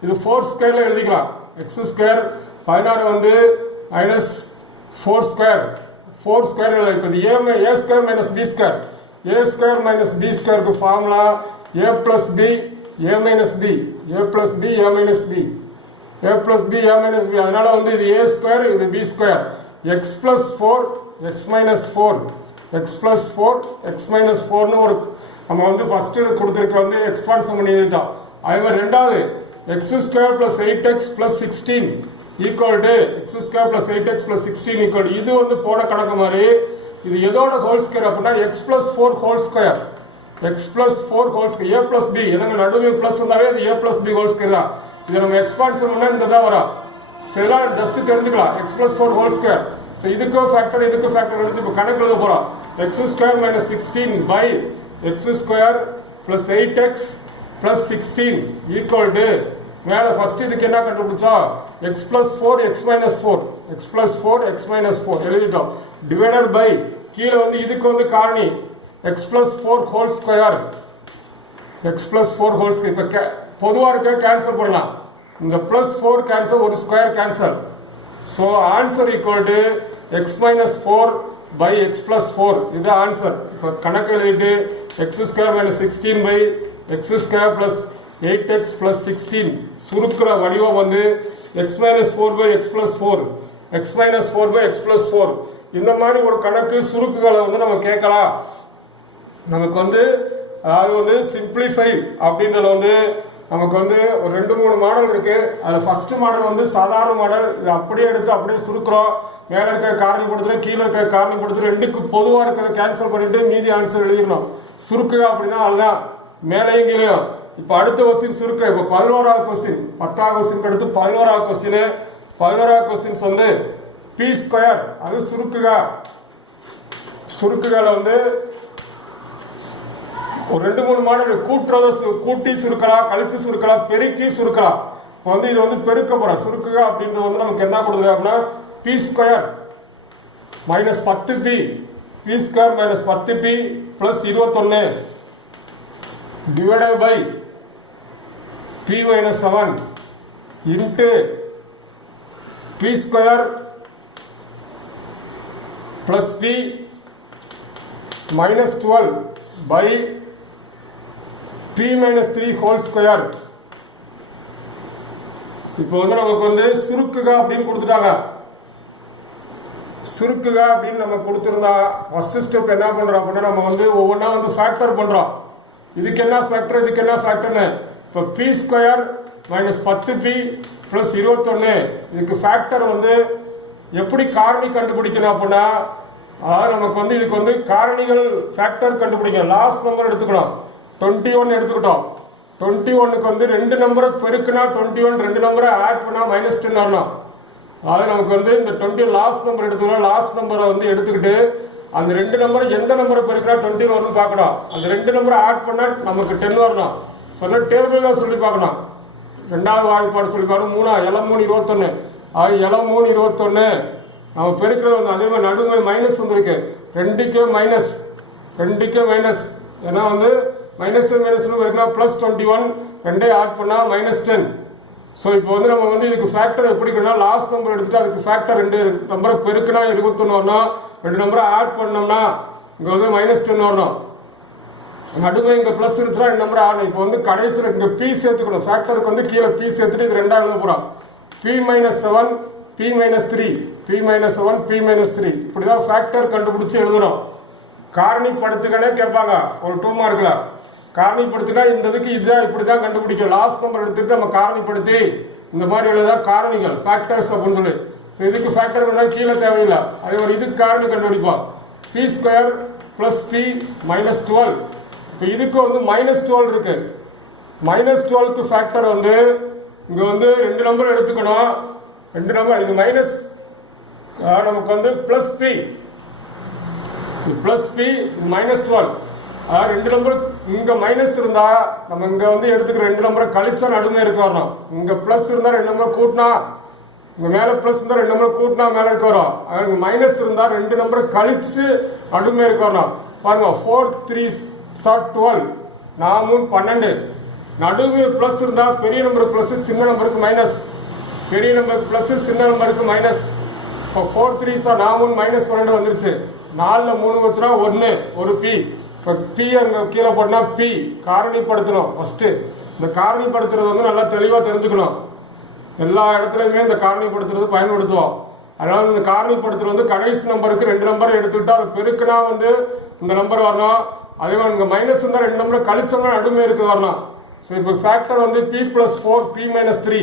இது 4 ஸ்கொயர்ல எழுதிக்கலாம். எக்ஸ் ஸ்கொயர் 16 வந்து மைனஸ் 4 ஸ்கொயர் எழுதலாம். இப்ப A square minus B square, A square minus B ஸ்கொயருக்கு formula A plus B A minus B, A plus B A minus B, A plus B A minus B. அதனால வந்து இது A square இது B square. X plus 4 x minus 4, x plus 4 x minus 4னு ஒரு நம்ம வந்து first கொடுத்துருக்க வந்து எக்ஸ்பான்ஷன் பண்ணி எழுதிட்டோம். அதே மாதிரி ரெண்டாவது x square plus 8x plus 16 equal to x square plus 8x plus 16 equal. இது வந்து போன கணக்கு மாதிரி. இது எதோட ஹோல் ஸ்கொயர் அப்படின்னா x plus 4 whole square, x plus 4 whole square. A plus B எதங்க நடுவே பிளஸ் இருந்தாவே அது A plus B whole square தான். இதை நம்ம எக்ஸ்பான்ஷன் பண்ணா இந்த தான் வரும். இதெல்லாம் ஜஸ்ட் தெரிஞ்சுக்கலாம். X plus 4 whole square. So இதுக்கும் ஃபேக்டர் இதுக்கும் ஃபேக்டர் எடுத்து இப்போ கணக்கு எழுத போறோம். X square minus 16 by x square plus 8x plus 16 equal to மேல ஃபர்ஸ்ட் இதுக்கு என்ன கண்டுபிடிச்சோம்? X plus 4 x minus 4, x plus 4 x minus 4 எழுதிட்டோம். டிவைடட் பை கீழே வந்து இதுக்கு வந்து காரணி x plus 4 whole square, x plus 4 whole square. இப்ப பொதுவா இருக்க கேன்சல் பண்ணலாம். இந்த பிளஸ் 4 கேன்சல், ஒரு square cancel. So answer equal to x minus 4 by x plus 4 இது ஆன்சர். இப்ப கணக்கு எழுதிட்டு x square minus 16 by x square plus 8x plus 16 சுருக்கிற வடிவம் வந்து x minus 4 by x plus 4, x minus 4 by x plus 4. இந்த மாதிரி ஒரு கணக்கு சுருக்குகளை வந்து நம்ம கேட்கலாம். நமக்கு வந்து அதாவது வந்து சிம்பிளிஃபை அப்படின்றத வந்து நமக்கு வந்து ஒரு 2-3 மாடல் இருக்கு. அதுல ஃபர்ஸ்ட் மாடல் வந்து சாதாரண மாடல். இது அப்படியே எடுத்து அப்படியே சுருக்குறோம். மேல இருக்க காரணிப்படுத்துறோம், கீழே இருக்க காரணிப்படுத்துறோம், ரெண்டுக்கு பொதுவா இருக்கிறத கேன்சல் பண்ணிட்டு மீதி ஆன்சர் எழுதிடணும். சுருக்குக அப்படின்னா அதுதான் மேலையும் கீழையும். இப்ப அடுத்த கொஸ்டின் சுருக்க. இப்ப 11வது கொஸ்டின், 10வது கொஸ்டின் அடுத்து 11வது கொஸ்டின். 11வது கொஸ்டின்ஸ் வந்து பி ஸ்கொயர், அது சுருக்குக. சுருக்குகளை வந்து ஒரு 2-3 மாடல் கூட்டுறத கூட்டி சுருக்கலாம், கழிச்சு சுருக்கலாம், பெருக்கி சுருக்கலாம். வந்து இது வந்து பெருக்க போற சுருக்குக அப்படின்றது வந்து நமக்கு என்ன கொடுக்குது அப்படின்னா p square minus 10p, p square minus 10p plus 21 divided by p minus 7 into p square plus p minus 12 by p minus 3 whole square. இப்போ வந்து நமக்கு வந்து சுருக்குக அப்படின்னு கொடுத்துட்டாங்க. சுருக்குக அப்படின்னு நம்ம கொடுத்திருந்தா ஃபர்ஸ்ட் ஸ்டெப் என்ன பண்றோம் அப்படின்னா நம்ம வந்து ஒவ்வொன்றா வந்து ஃபேக்டர் பண்றோம். இதுக்கு என்ன ஃபேக்டர், இதுக்கு என்ன ஃபேக்டர்னு. இப்போ B square minus 10p plus 21 இதுக்கு ஃபேக்டர் வந்து எப்படி காரணி கண்டுபிடிக்கணும் அப்படின்னா நமக்கு வந்து இதுக்கு வந்து காரணிகள் ஃபேக்டர் கண்டுபிடிக்கணும். லாஸ்ட் நம்பர் எடுத்துக்கணும். 21 எடுத்துக்கிட்டோம். 21க்கு வந்து 2 நம்பரை பெருக்குனா 21, 2 நம்பரை ஆட் பண்ணா -10 வரணும். அதாவது நமக்கு வந்து இந்த 20 லாஸ்ட் நம்பர் எடுத்துக்கிறோம். லாஸ்ட் நம்பரை வந்து எடுத்துக்கிட்டு அந்த 2 நம்பரை எந்த நம்பரை பெருக்கினா 20 வரணும் பார்க்கணும். அந்த 2 நம்பரை ஆட் பண்ணா நமக்கு 10 வரணும். சொன்ன டேபிள் தான் சொல்லி பார்க்கணும். 2வது வாய்ப்பாடு சொல்லி பார்க்கணும். 3 7 3 21 அது 7 3 21 நம்ம பெருக்கிறது வந்து அதே மாதிரி நடுமை மைனஸ் வந்துருக்கு. 2க்கே மைனஸ் ஏன்னா வந்து மைனஸ் பெருக்கினா பிளஸ் 21 2 ஆட் பண்ணா -10. ஸோ இப்போ வந்து நம்ம வந்து இதுக்கு ஃபேக்டர் எப்படின்னா லாஸ்ட் நம்பர் எடுத்துட்டு அதுக்கு ஃபேக்டர் 2 நம்பரை பெருக்குனா 21 வரணும். 2 நம்பரை ஆட் பண்ணோம்னா இங்க வந்து -10 வரணும். நடுவே இங்க பிளஸ் இருந்துச்சுன்னா 2 நம்பர் ஆகணும். இப்போ வந்து கடைசியில் இங்க பி சேர்த்துக்கணும். ஃபேக்டருக்கு வந்து கீழே பி சேர்த்துட்டு இது 2ஆ எழுத போறோம். p minus 7 p minus 3 p minus 7 p minus 3 இப்படிதான் ஃபேக்டர் கண்டுபிடிச்சு எழுதணும். காரணிப்படுத்துகளே கேட்பாங்க ஒரு 2 மார்க்ல. காரணிப்படுத்தினா இந்த இதுக்கு இதுதான் இப்படிதான் கண்டுபிடிக்கும். லாஸ்ட் நம்பர் எடுத்துட்டு நம்ம காரணிப்படுத்தி இந்த மாதிரி எழுதான் காரணிகள் ஃபேக்டர்ஸ் அப்படின்னு சொல்லி. இதுக்கு ஃபேக்டர் பண்ணா கீழே தேவையில்லை. அதே ஒரு இதுக்கு காரணி கண்டுபிடிப்போம். P square plus B minus 12. இப்போ இதுக்கு வந்து -12 இருக்கு. -12க்கு ஃபேக்டர் வந்து இங்க வந்து 2 நம்பர் எடுத்துக்கணும். 2 நம்பர் இது மைனஸ் நமக்கு வந்து பிளஸ் பி -12 2 நம்பர் இங்க மைனஸ் இருந்தா நம்ம இங்க வந்து எடுத்துக்கிற 2 நம்பரை கழிச்சா நடுமே இருக்க வரணும். இங்க பிளஸ் இருந்தா 2 நம்பர் கூட்டினா இங்க மேல பிளஸ் இருந்தா 2 நம்பர் கூட்டினா மேல இருக்க வரும். மைனஸ் இருந்தா 2 நம்பரை கழிச்சு நடுமே இருக்க வரணும். பாருங்க 4 3 12 4 12 நடுவே பிளஸ் இருந்தா பெரிய நம்பருக்கு பிளஸ் சின்ன நம்பருக்கு மைனஸ், பெரிய நம்பருக்கு பிளஸ் சின்ன நம்பருக்கு மைனஸ். இப்போ 4 3 4 -12 வந்துருச்சு. 4ல 3 வச்சுனா 1 ஒரு பி. இப்போ பி அங்க கீழே போட்டா பி காரணிப்படுத்தணும். ஃபர்ஸ்ட் இந்த காரணிப்படுத்துறது வந்து நல்லா தெளிவா தெரிஞ்சுக்கணும். எல்லா இடத்துலயுமே இந்த காரணிப்படுத்துறது பயன்படுத்துவோம். அதனால இந்த காரணிப்படுத்துறது வந்து கடைசி நம்பருக்கு 2 நம்பர் எடுத்துக்கிட்டா அது பெருக்குனா வந்து இந்த நம்பர் வரணும். அதே மாதிரி இங்க மைனஸ் இருந்தா 2 நம்பர் கழிச்சோம்னா நடுமே இருக்கு வரணும். ஸோ இப்போ ஃபேக்டர் வந்து p + 4 p - 3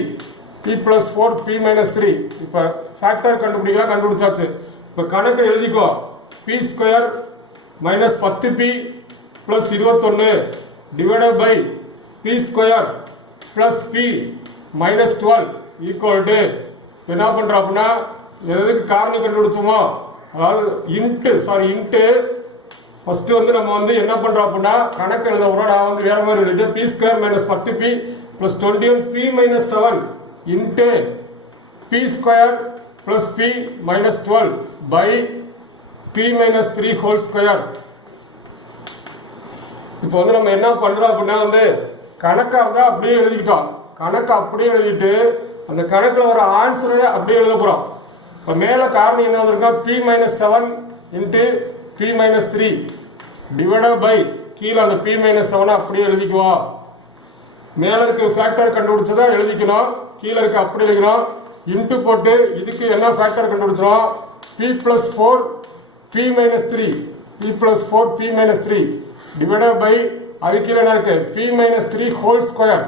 p + 4 p - 3 இப்போ ஃபேக்டர் கண்டுபிடிச்சாச்சு. இப்போ கணக்கை எழுதிக்கோ. P square minus 10p plus 21 divided by P square plus B minus 12 equal to என்ன பண்றோம் அப்படின்னா எதுக்கு காரணி கண்டுபிடிச்சோமோ அதாவது இன்ட்டு ஃபர்ஸ்ட் வந்து நம்ம வந்து என்ன பண்றோம் அப்படின்னா கணக்கு எழுத போறோம். நான் வந்து வேற மாதிரி எழுதிட்டு p square minus 10p plus 21 p minus 7 into p square plus B minus 12 by p minus 3 whole square. இப்போ வந்து நம்ம என்ன பண்றோம் அப்படின்னா வந்து கணக்கை வந்து அப்படியே எழுதிக்கிட்டோம். கணக்கு அப்படியே எழுதிட்டு அந்த கணக்குல ஒரு ஆன்சரை அப்படியே எழுத போறோம். இப்போ மேல காரணம் என்ன வந்திருக்கா p minus 7 into p minus 3 divided by கீழே அந்த p மைனஸ் 7 அப்படியே எழுதிக்குவோம். மேல இருக்க ஃபேக்டர் கண்டுபிடிச்சதா எழுதிக்கணும். கீழே இருக்க அப்படி எழுதிக்கணும். இன்ட்டு போட்டு இதுக்கு என்ன ஃபேக்டர் கண்டுபிடிச்சோம் p + 4 p minus 3 p plus 4 p minus 3 divided by அதுக்கு என்ன இருக்கு p minus 3 whole square.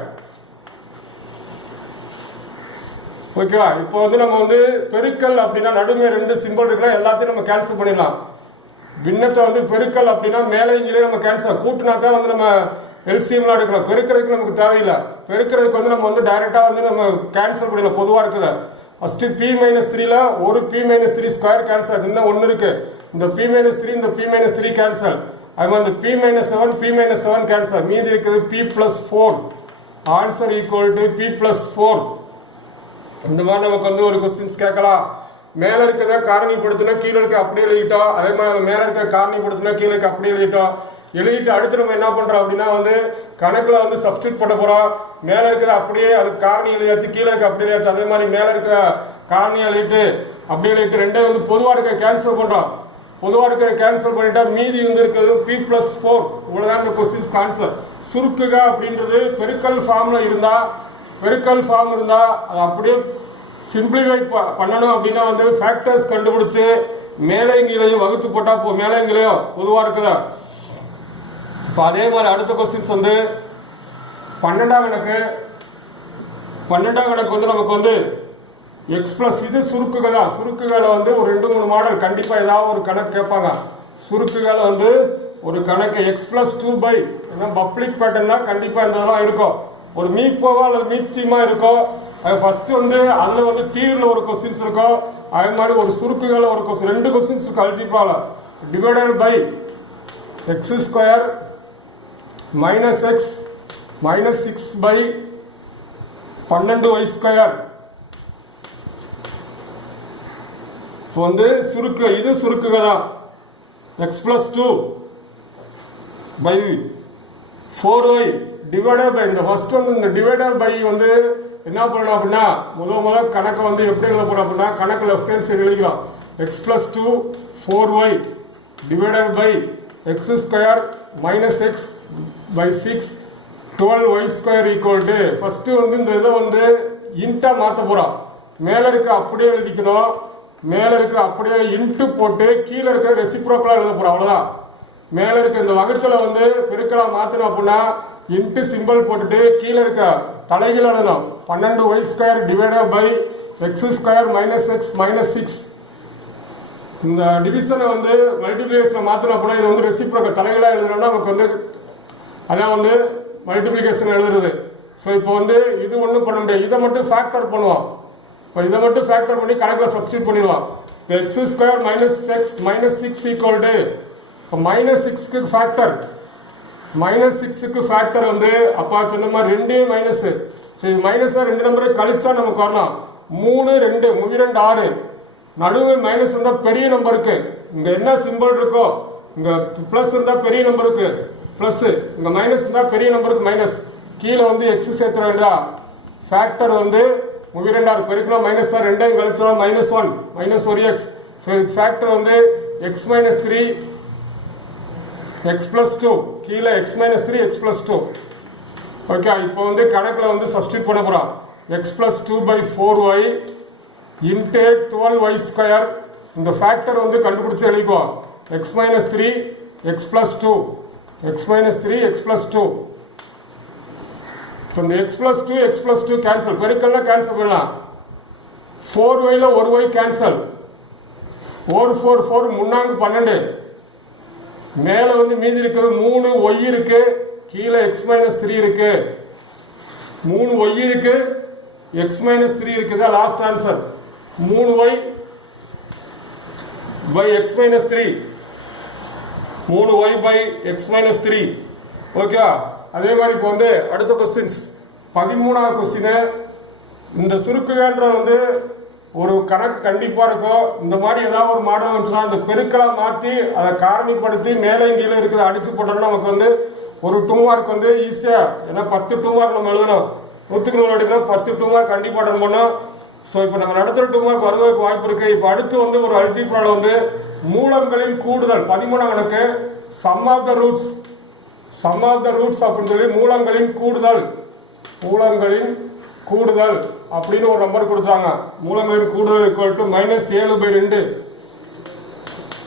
ஓகேவா? இப்போ வந்து நம்ம வந்து பெருக்கல் அப்படின்னா நடுமே 2 சிம்பிள் இருக்குன்னா எல்லாத்தையும் நம்ம கேன்சல் பண்ணிடலாம். பின்னத்தை வந்து பெருக்கல் அப்படின்னா மேலே இங்கே நம்ம கேன்சல், கூட்டினா தான் வந்து நம்ம எல்சிஎம்லாம் எடுக்கலாம். பெருக்கிறதுக்கு நமக்கு தேவையில்லை. பெருக்கிறதுக்கு வந்து நம்ம வந்து டைரக்டா வந்து நம்ம கேன்சல் பண்ணிடலாம். பொதுவாக இருக்குது ஃபர்ஸ்ட் P-3ல ஒரு P-3 ஸ்கொயர் கேன்சல் ஆச்சு. இன்னும் 1 இருக்கு. இந்த P-3 இந்த P-3 கேன்சல். அது மாதிரி இந்த P-7 P-7 கேன்சல். மீதி இருக்குது P+4. Answer equal to P+4. இந்த மாதிரி நமக்கு வந்து ஒரு கொஸ்டின்ஸ் கேட்கலாம். மேல இருக்கிறத காரணிப்படுத்தினா கீழே இருக்க அப்படியே எழுதிட்டோம். அதே மாதிரி மேல இருக்க காரணிப்படுத்தினா கீழே இருக்க அப்படியே எழுதிட்டு அடுத்து நம்ம என்ன பண்றோம் அப்படின்னா வந்து கணக்குல வந்து சப்ஸ்டியூட் பண்ண போறோம். மேல இருக்கிற அப்படியே அது காரணி எழுதியாச்சு, கீழே இருக்க அப்படியே எழுதியாச்சு. அதே மாதிரி மேல இருக்கிற காரணி எழுதிட்டு அப்படியே எழுதிட்டு ரெண்டே வந்து பொதுவா இருக்க கேன்சல் பண்றோம். பொதுவா இருக்க கேன்சல் பண்ணிட்டா மீதி வந்து இருக்கிறது P+4. இவ்வளவுதான் இந்த கொஸ்டின்ஸ் ஆன்சர். சுருக்குக அப்படின்றது பெருக்கல் ஃபார்ம்ல இருந்தா அது அப்படியே சிம்பிளிஃபை பண்ணணும் அப்படின்னா வந்து ஃபேக்டர்ஸ் கண்டுபிடிச்சு மேலே கீழையும் வகுத்து போட்டா மேலே கீழையும் பொதுவா இருக்குதா. இப்போ அதே மாதிரி அடுத்த கொஸ்டின்ஸ் வந்து 12ஆம் கணக்கு வந்து நமக்கு வந்து எக்ஸ் பிளஸ் இது சுருக்குகள் தான். சுருக்குகளை வந்து ஒரு 2-3 மாடல் கண்டிப்பா ஏதாவது ஒரு கணக்கு கேட்பாங்க. சுருக்குகளை வந்து ஒரு கணக்கு x+2 ஏன்னா பப்ளிக் பேட்டர்னா கண்டிப்பா இந்த இதெல்லாம் இருக்கும். ஒரு மீட்போவா அல்லது மீட்சியமா இருக்கும். அது ஃபர்ஸ்ட் வந்து அதுல வந்து தீர்ல ஒரு கொஸ்டின்ஸ் இருக்கும். அதே மாதிரி ஒரு சுருக்குகளை ஒரு கொஸ்டின் 2 கொஸ்டின்ஸ் இருக்கு அல்ஜிப்ரால. Divided by x² minus x minus 6/12y². இப்போ வந்து சுருக்கு இது சுருக்குக தான். x+2 by 4y divided by இந்த ஃபர்ஸ்ட் வந்து இந்த டிவைடட் பை வந்து என்ன பண்ணணும் அப்படின்னா முதல் கணக்கை வந்து எப்படி எழுத போறோம் அப்படின்னா கணக்கு லெஃப்ட் ஹேண்ட் சைடு எழுதிக்கலாம். x+2 4y divided by x² minus x by 6 12y² equal to first வந்து இந்த இதை வந்து இன்டா மாத்த போறோம். மேல இருக்க அப்படியே எழுதிக்கணும். மேல இருக்க அப்படியே இன்ட்டு போட்டு கீழே இருக்க ரெசிப்ரோக்கலா எழுத போறோம். அவ்வளவுதான். மேல இருக்க இந்த வகுத்துல வந்து பெருக்கலா மாத்தணும் அப்படின்னா இன்ட்டு சிம்பிள் போட்டுட்டு கீழே இருக்க தலைகீழ எழுதணும். 12y² divided by x² minus x minus 6. இந்த டிவிஷனை வந்து மல்டிபிளிகேஷன் மாத்தணும் அப்படின்னா இது வந்து ரெசிப்ரோக்கல் தலைகீழா எழுதுறோம்னா நமக்கு வந்து அதான் வந்து மல்டிபிளிகேஷன் எழுதுறது. ஸோ இப்போ வந்து இது ஒன்றும் பண்ண முடியாது. இதை மட்டும் ஃபேக்டர் பண்ணுவோம். இப்போ இதை மட்டும் ஃபேக்டர் பண்ணி கணக்கில் சப்ஸ்டியூட் பண்ணிடுவோம். x² minus x minus 6 equal to இப்போ மைனஸ் 6க்கு ஃபேக்டர் வந்து அப்பா சொன்ன மாதிரி 2 மைனஸ். சரி மைனஸ் தான் 2 நம்பரை கழிச்சா நமக்கு வரலாம். 3 2 32 6 நடுவு மைனஸ் இருந்தா பெரிய நம்பருக்கு இங்க என்ன சிம்பிள் இருக்கோ இங்க பிளஸ் இருந்தா பெரிய நம்பருக்கு பிளஸ், இங்க மைனஸ் இருந்தா பெரிய நம்பருக்கு மைனஸ். கீழே வந்து எக்ஸ் சேர்த்துற வேண்டாம். ஃபேக்டர் வந்து 32 பெருக்கலாம் மைனஸ் தான் 2 கழிச்சோம் -1 -1x. ஸோ ஃபேக்டர் வந்து x மைனஸ் 3 x+2 கீழே x மைனஸ் 3 x+2. ஓகே இப்போ வந்து கணக்கில் வந்து சப்ஸ்டியூட் பண்ண போறோம். x+2 by 4y into 12y². இந்த ஃபேக்டர் வந்து கண்டுபிடிச்சு எழுதிக்குவோம். x மைனஸ் 3 x+2 இந்த x+2 கேன்சல் பெருக்கல்ல கேன்சல் பண்ணலாம். 4yல 1y கேன்சல். 4 முன்னாங்க 12. மேல வந்து மீதி இருக்கிறது 3y இருக்கு. கீழே x மைனஸ் 3 இருக்கு. 3y இருக்கு x மைனஸ் 3 இருக்குதா last answer. 3y by x minus 3 3y by x minus 3. Okay அதே மாதிரி இப்போ வந்து அடுத்த கொஸ்டின்ஸ் 13வது கொஸ்டின். இந்த சுருக்குகன்ற வந்து ஒரு கணக்கு கண்டிப்பா இருக்கும். இந்த மாதிரி ஏதாவது ஒரு மாடல் வந்துச்சுன்னா இந்த பெருக்கலா மாற்றி அதை காரணிப்படுத்தி மேலே கீழே இருக்கிறத அடிச்சு போட்டோம்னா நமக்கு வந்து ஒரு 2 மார்க் வந்து ஈஸியா. ஏன்னா 10 2 மார்க் நம்ம எழுதணும். 100க்கு 100 எடுக்கணும். 10 2 மார்க் கண்டிப்பா அட்டன் பண்ணோம். ஸோ இப்போ நம்ம நடத்துகிற 2 மார்க் வருவதற்கு வாய்ப்பு இருக்கு. இப்போ அடுத்து வந்து ஒரு அல்ஜிப்ரால வந்து மூலங்களின் கூடுதல் 13ஆம் கணக்கு சம் ஆஃப் த ரூட்ஸ் அப்படின்னு சொல்லி மூலங்களின் கூடுதல் அப்படின்னு ஒரு நம்பர் கொடுத்தாங்க. மூலங்களின் கூடுதல் ஈக்குவல் டு -7/2.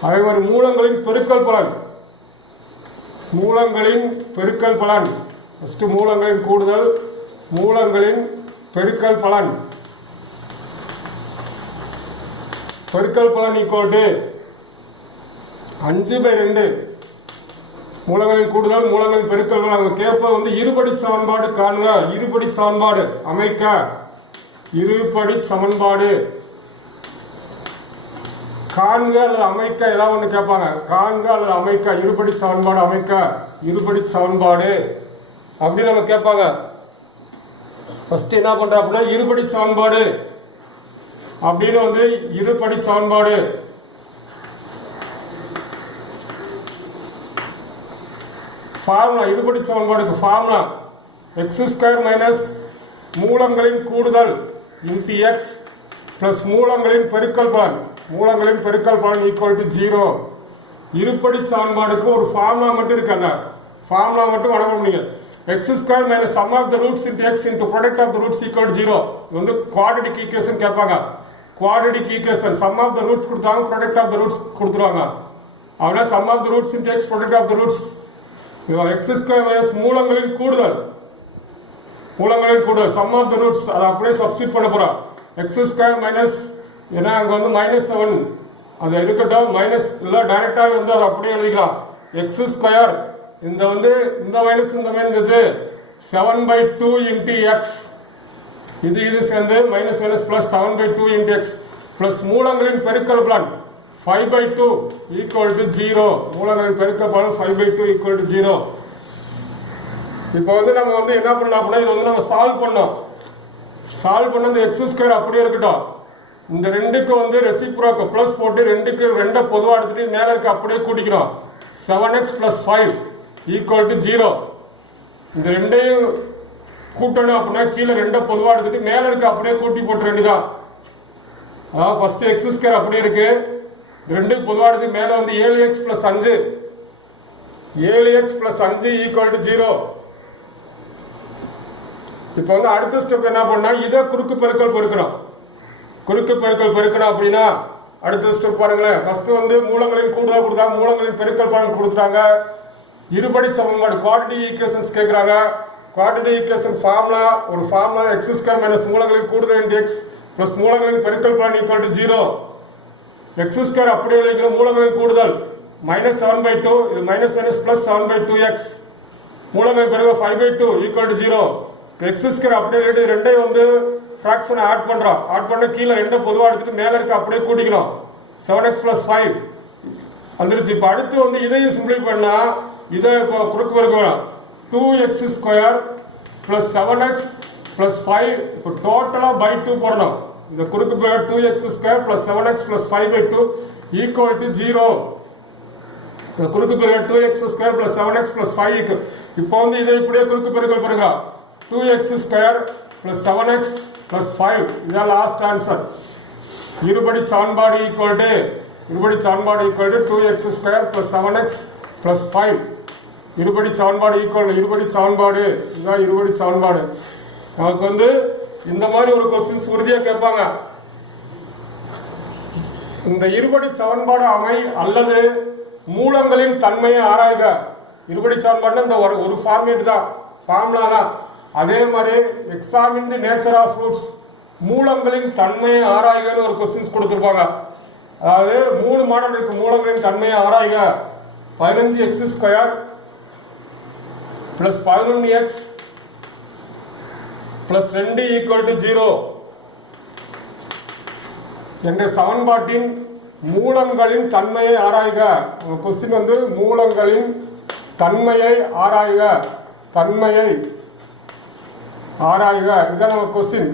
அதே மாதிரி மூலங்களின் பெருக்கல் பலன் ஃபர்ஸ்ட் மூலங்களின் கூடுதல் மூலங்களின் பெருக்கல் பலன் பெருக்கல் பலன் ஈக்குவல் டு 5/2 மூலங்களின் கூடுதல் மூலங்களின் பெருக்கல் பலன். அவங்க கேட்பது வந்து இருபடி சமன்பாடு காண்க. இருபடி சமன்பாடு அமைக்க. இருபடி சமன்பாடு காண்க அல்லது அமைக்க, ஏதாவது ஒன்று கேட்பாங்க. காண்க அல்லது அமைக்க, இருபடி சமன்பாடு அமைக்க, இருபடி சமன்பாடு அப்படின்னு நம்ம கேட்பாங்க. ஃபர்ஸ்ட் என்ன பண்ற அப்படின்னா இருபடி சமன்பாடு அப்படின்னு வந்து இருபடி சமன்பாடு ஃபார்முலா. இருபடி சமன்பாடுக்கு ஃபார்முலா x² மைனஸ் மூலங்களின் கூடுதல் இன்டு எக்ஸ் பிளஸ் மூலங்களின் பெருக்கல் பலன். மூலங்களின் பெருக்கல் பலன் ஈக்குவல் டு 0. இருபடி சமன்பாடுக்கு ஒரு ஃபார்முலா மட்டும் இருக்காங்க. ஃபார்முலா மட்டும் வழங்க முடியும். x² minus sum of the roots into x into product of the roots equal to 0. இது வந்து குவாட்ரடிக் ஈக்குவேஷன் கேட்பாங்க. Quadratic equation sum of the roots கொடுத்தாங்க, ப்ராடக்ட் ஆஃப் த ரூட்ஸ் கொடுத்துருவாங்க. அப்படின்னா sum of the roots into x product of the roots x² minus மூலங்களின் கூடுதல். மூலங்களின் கூடுதல் சம் ஆஃப் த ரூட்ஸ் அதை அப்படியே சப்ஸ்டிட் பண்ண போறோம். x² மைனஸ் ஏன்னா அங்க வந்து -7 அது இருக்கட்டும். மைனஸ் இல்ல டைரக்டா வந்து அதை அப்படியே எழுதிக்கலாம். x² இந்த வந்து இந்த மைனஸ் இந்த மைனஸ் 7/2 இன்டு எக்ஸ். இது சேர்ந்து minus minus plus 7/2 into x plus மூலங்களின் பெருக்கல் பலன் 5/2 ஈக்குவல் டு 0. மூலங்களின் பெருக்கல் பலன் 5/2 ஈக்குவல் டு 0. இப்போ வந்து நம்ம வந்து என்ன பண்ணலாம் அப்படின்னா இது வந்து நம்ம சால்வ் பண்ணோம். சால்வ் பண்ண இந்த x² அப்படியே இருக்கட்டும். இந்த ரெண்டுக்கு வந்து ரெசிப்ரோக் பிளஸ் போட்டு ரெண்டுக்கு ரெண்டை பொதுவா எடுத்துட்டு மேல இருக்க அப்படியே கூட்டிக்கிறோம். 7x plus 5 equal to 0. இந்த ரெண்டையும் கூட்டணும் அப்படின்னா கீழே ரெண்டை பொதுவா எடுத்துட்டு மேல இருக்க அப்படியே கூட்டி போட்டு வேண்டியதான். அதாவது ஃபர்ஸ்ட் x² அப்படியே இருக்கு. ரெண்டுக்கு பொதுவா எடுத்து மேல வந்து 7x plus 5 7x plus 5 equal to 0. இப்ப வந்து அடுத்த ஸ்டெப் என்ன பண்ணா இதை குறுக்கு பெருக்கல் பெருக்கணும். குறுக்கு பெருக்கல் பெருக்கணும் அப்படின்னா அடுத்த ஸ்டெப் பாருங்களேன். ஃபர்ஸ்ட் வந்து மூலங்களின் கூடுதல் கொடுத்தாங்க, மூலங்களின் பெருக்கல் பலன் கொடுத்துட்டாங்க. இருபடி சமன்பாடு குவாட்ரடிக் ஈக்குவேஷன்ஸ் கேட்கறாங்க. குவாட்ரடிக் ஈக்குவேஷன் ஃபார்முலா ஒரு ஃபார்முலா x² மைனஸ் மூலங்களின் கூடுதல் இன்டு எக்ஸ் பிளஸ் மூலங்களின் பெருக்கல் பலன் ஈக்குவல் டு 0. x² அப்படியே எழுதிக்கிற மூலங்களின் கூடுதல் -7/2 இது மைனஸ் மைனஸ் பிளஸ் 7/2x மூலங்களின் பெருக்கல் 5/2 ஈக்குவல் டு 0. x² அப்படியே எழுதி ரெண்டையும் வந்து ஃபிராக்ஷன் ஆட் பண்றோம். ஆட் பண்ண கீழே ரெண்டை பொதுவா எடுத்துட்டு மேல இருக்க அப்படியே கூட்டிக்கிறோம். 7x பிளஸ் 5 வந்துருச்சு. இப்ப அடுத்து வந்து இதையும் சிம்பிளை பண்ணா இதை இப்போ குறுக்கு பெருக்கலாம். 2x² பிளஸ் 7x பிளஸ் 5 இப்போ டோட்டலா பை 2 போடணும். இந்த குறுக்கு பெருக்கல் 2x² plus 7x plus 5/2 equal to 0. குறுக்கு பெருக்கல் 2x² பிளஸ் 7x பிளஸ் 5. இப்போ வந்து இதை இப்படியே குறுக்கு பெருக்கல் பாருங்க. 2x² பிளஸ் 7x பிளஸ் 5 இதான் லாஸ்ட் ஆன்சர். இருபடி சமன்பாடு equal to 2x² plus 7x plus 5. இருபடி சமன்பாடு ஈக்குவல் இருபடி சமன்பாடு இதுதான் இருபடி சமன்பாடு. நமக்கு வந்து இந்த மாதிரி ஒரு கொஸ்டின்ஸ் உறுதியா கேட்பாங்க. இந்த இருபடி சமன்பாடு அமை அல்லது மூலங்களின் தன்மையை ஆராய்க. இருபடி சமன்பாடு இந்த ஒரு ஃபார்மேட் தான், ஃபார்முலா தான். அதே மாதிரி examine the nature of roots மூலங்களின் தன்மையை ஆராய்கன்னு ஒரு கொஸ்டின்ஸ் கொடுத்துருப்பாங்க. அதாவது 3 மாடல் இருக்கு. மூலங்களின் தன்மையை ஆராய்க 15x² plus 11x plus 2 equal to 0 என்ற சமன்பாட்டின் மூலங்களின் தன்மையை ஆராய்க. கொஸ்டின் வந்து மூலங்களின் தன்மையை ஆராய்க. தன்மையை ஆராய்க இதுதான் நம்ம கொஸ்டின்.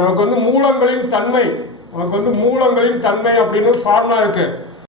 நமக்கு வந்து மூலங்களின் தன்மை, நமக்கு வந்து மூலங்களின் தன்மை அப்படின்னு ஃபார்முலா இருக்கு.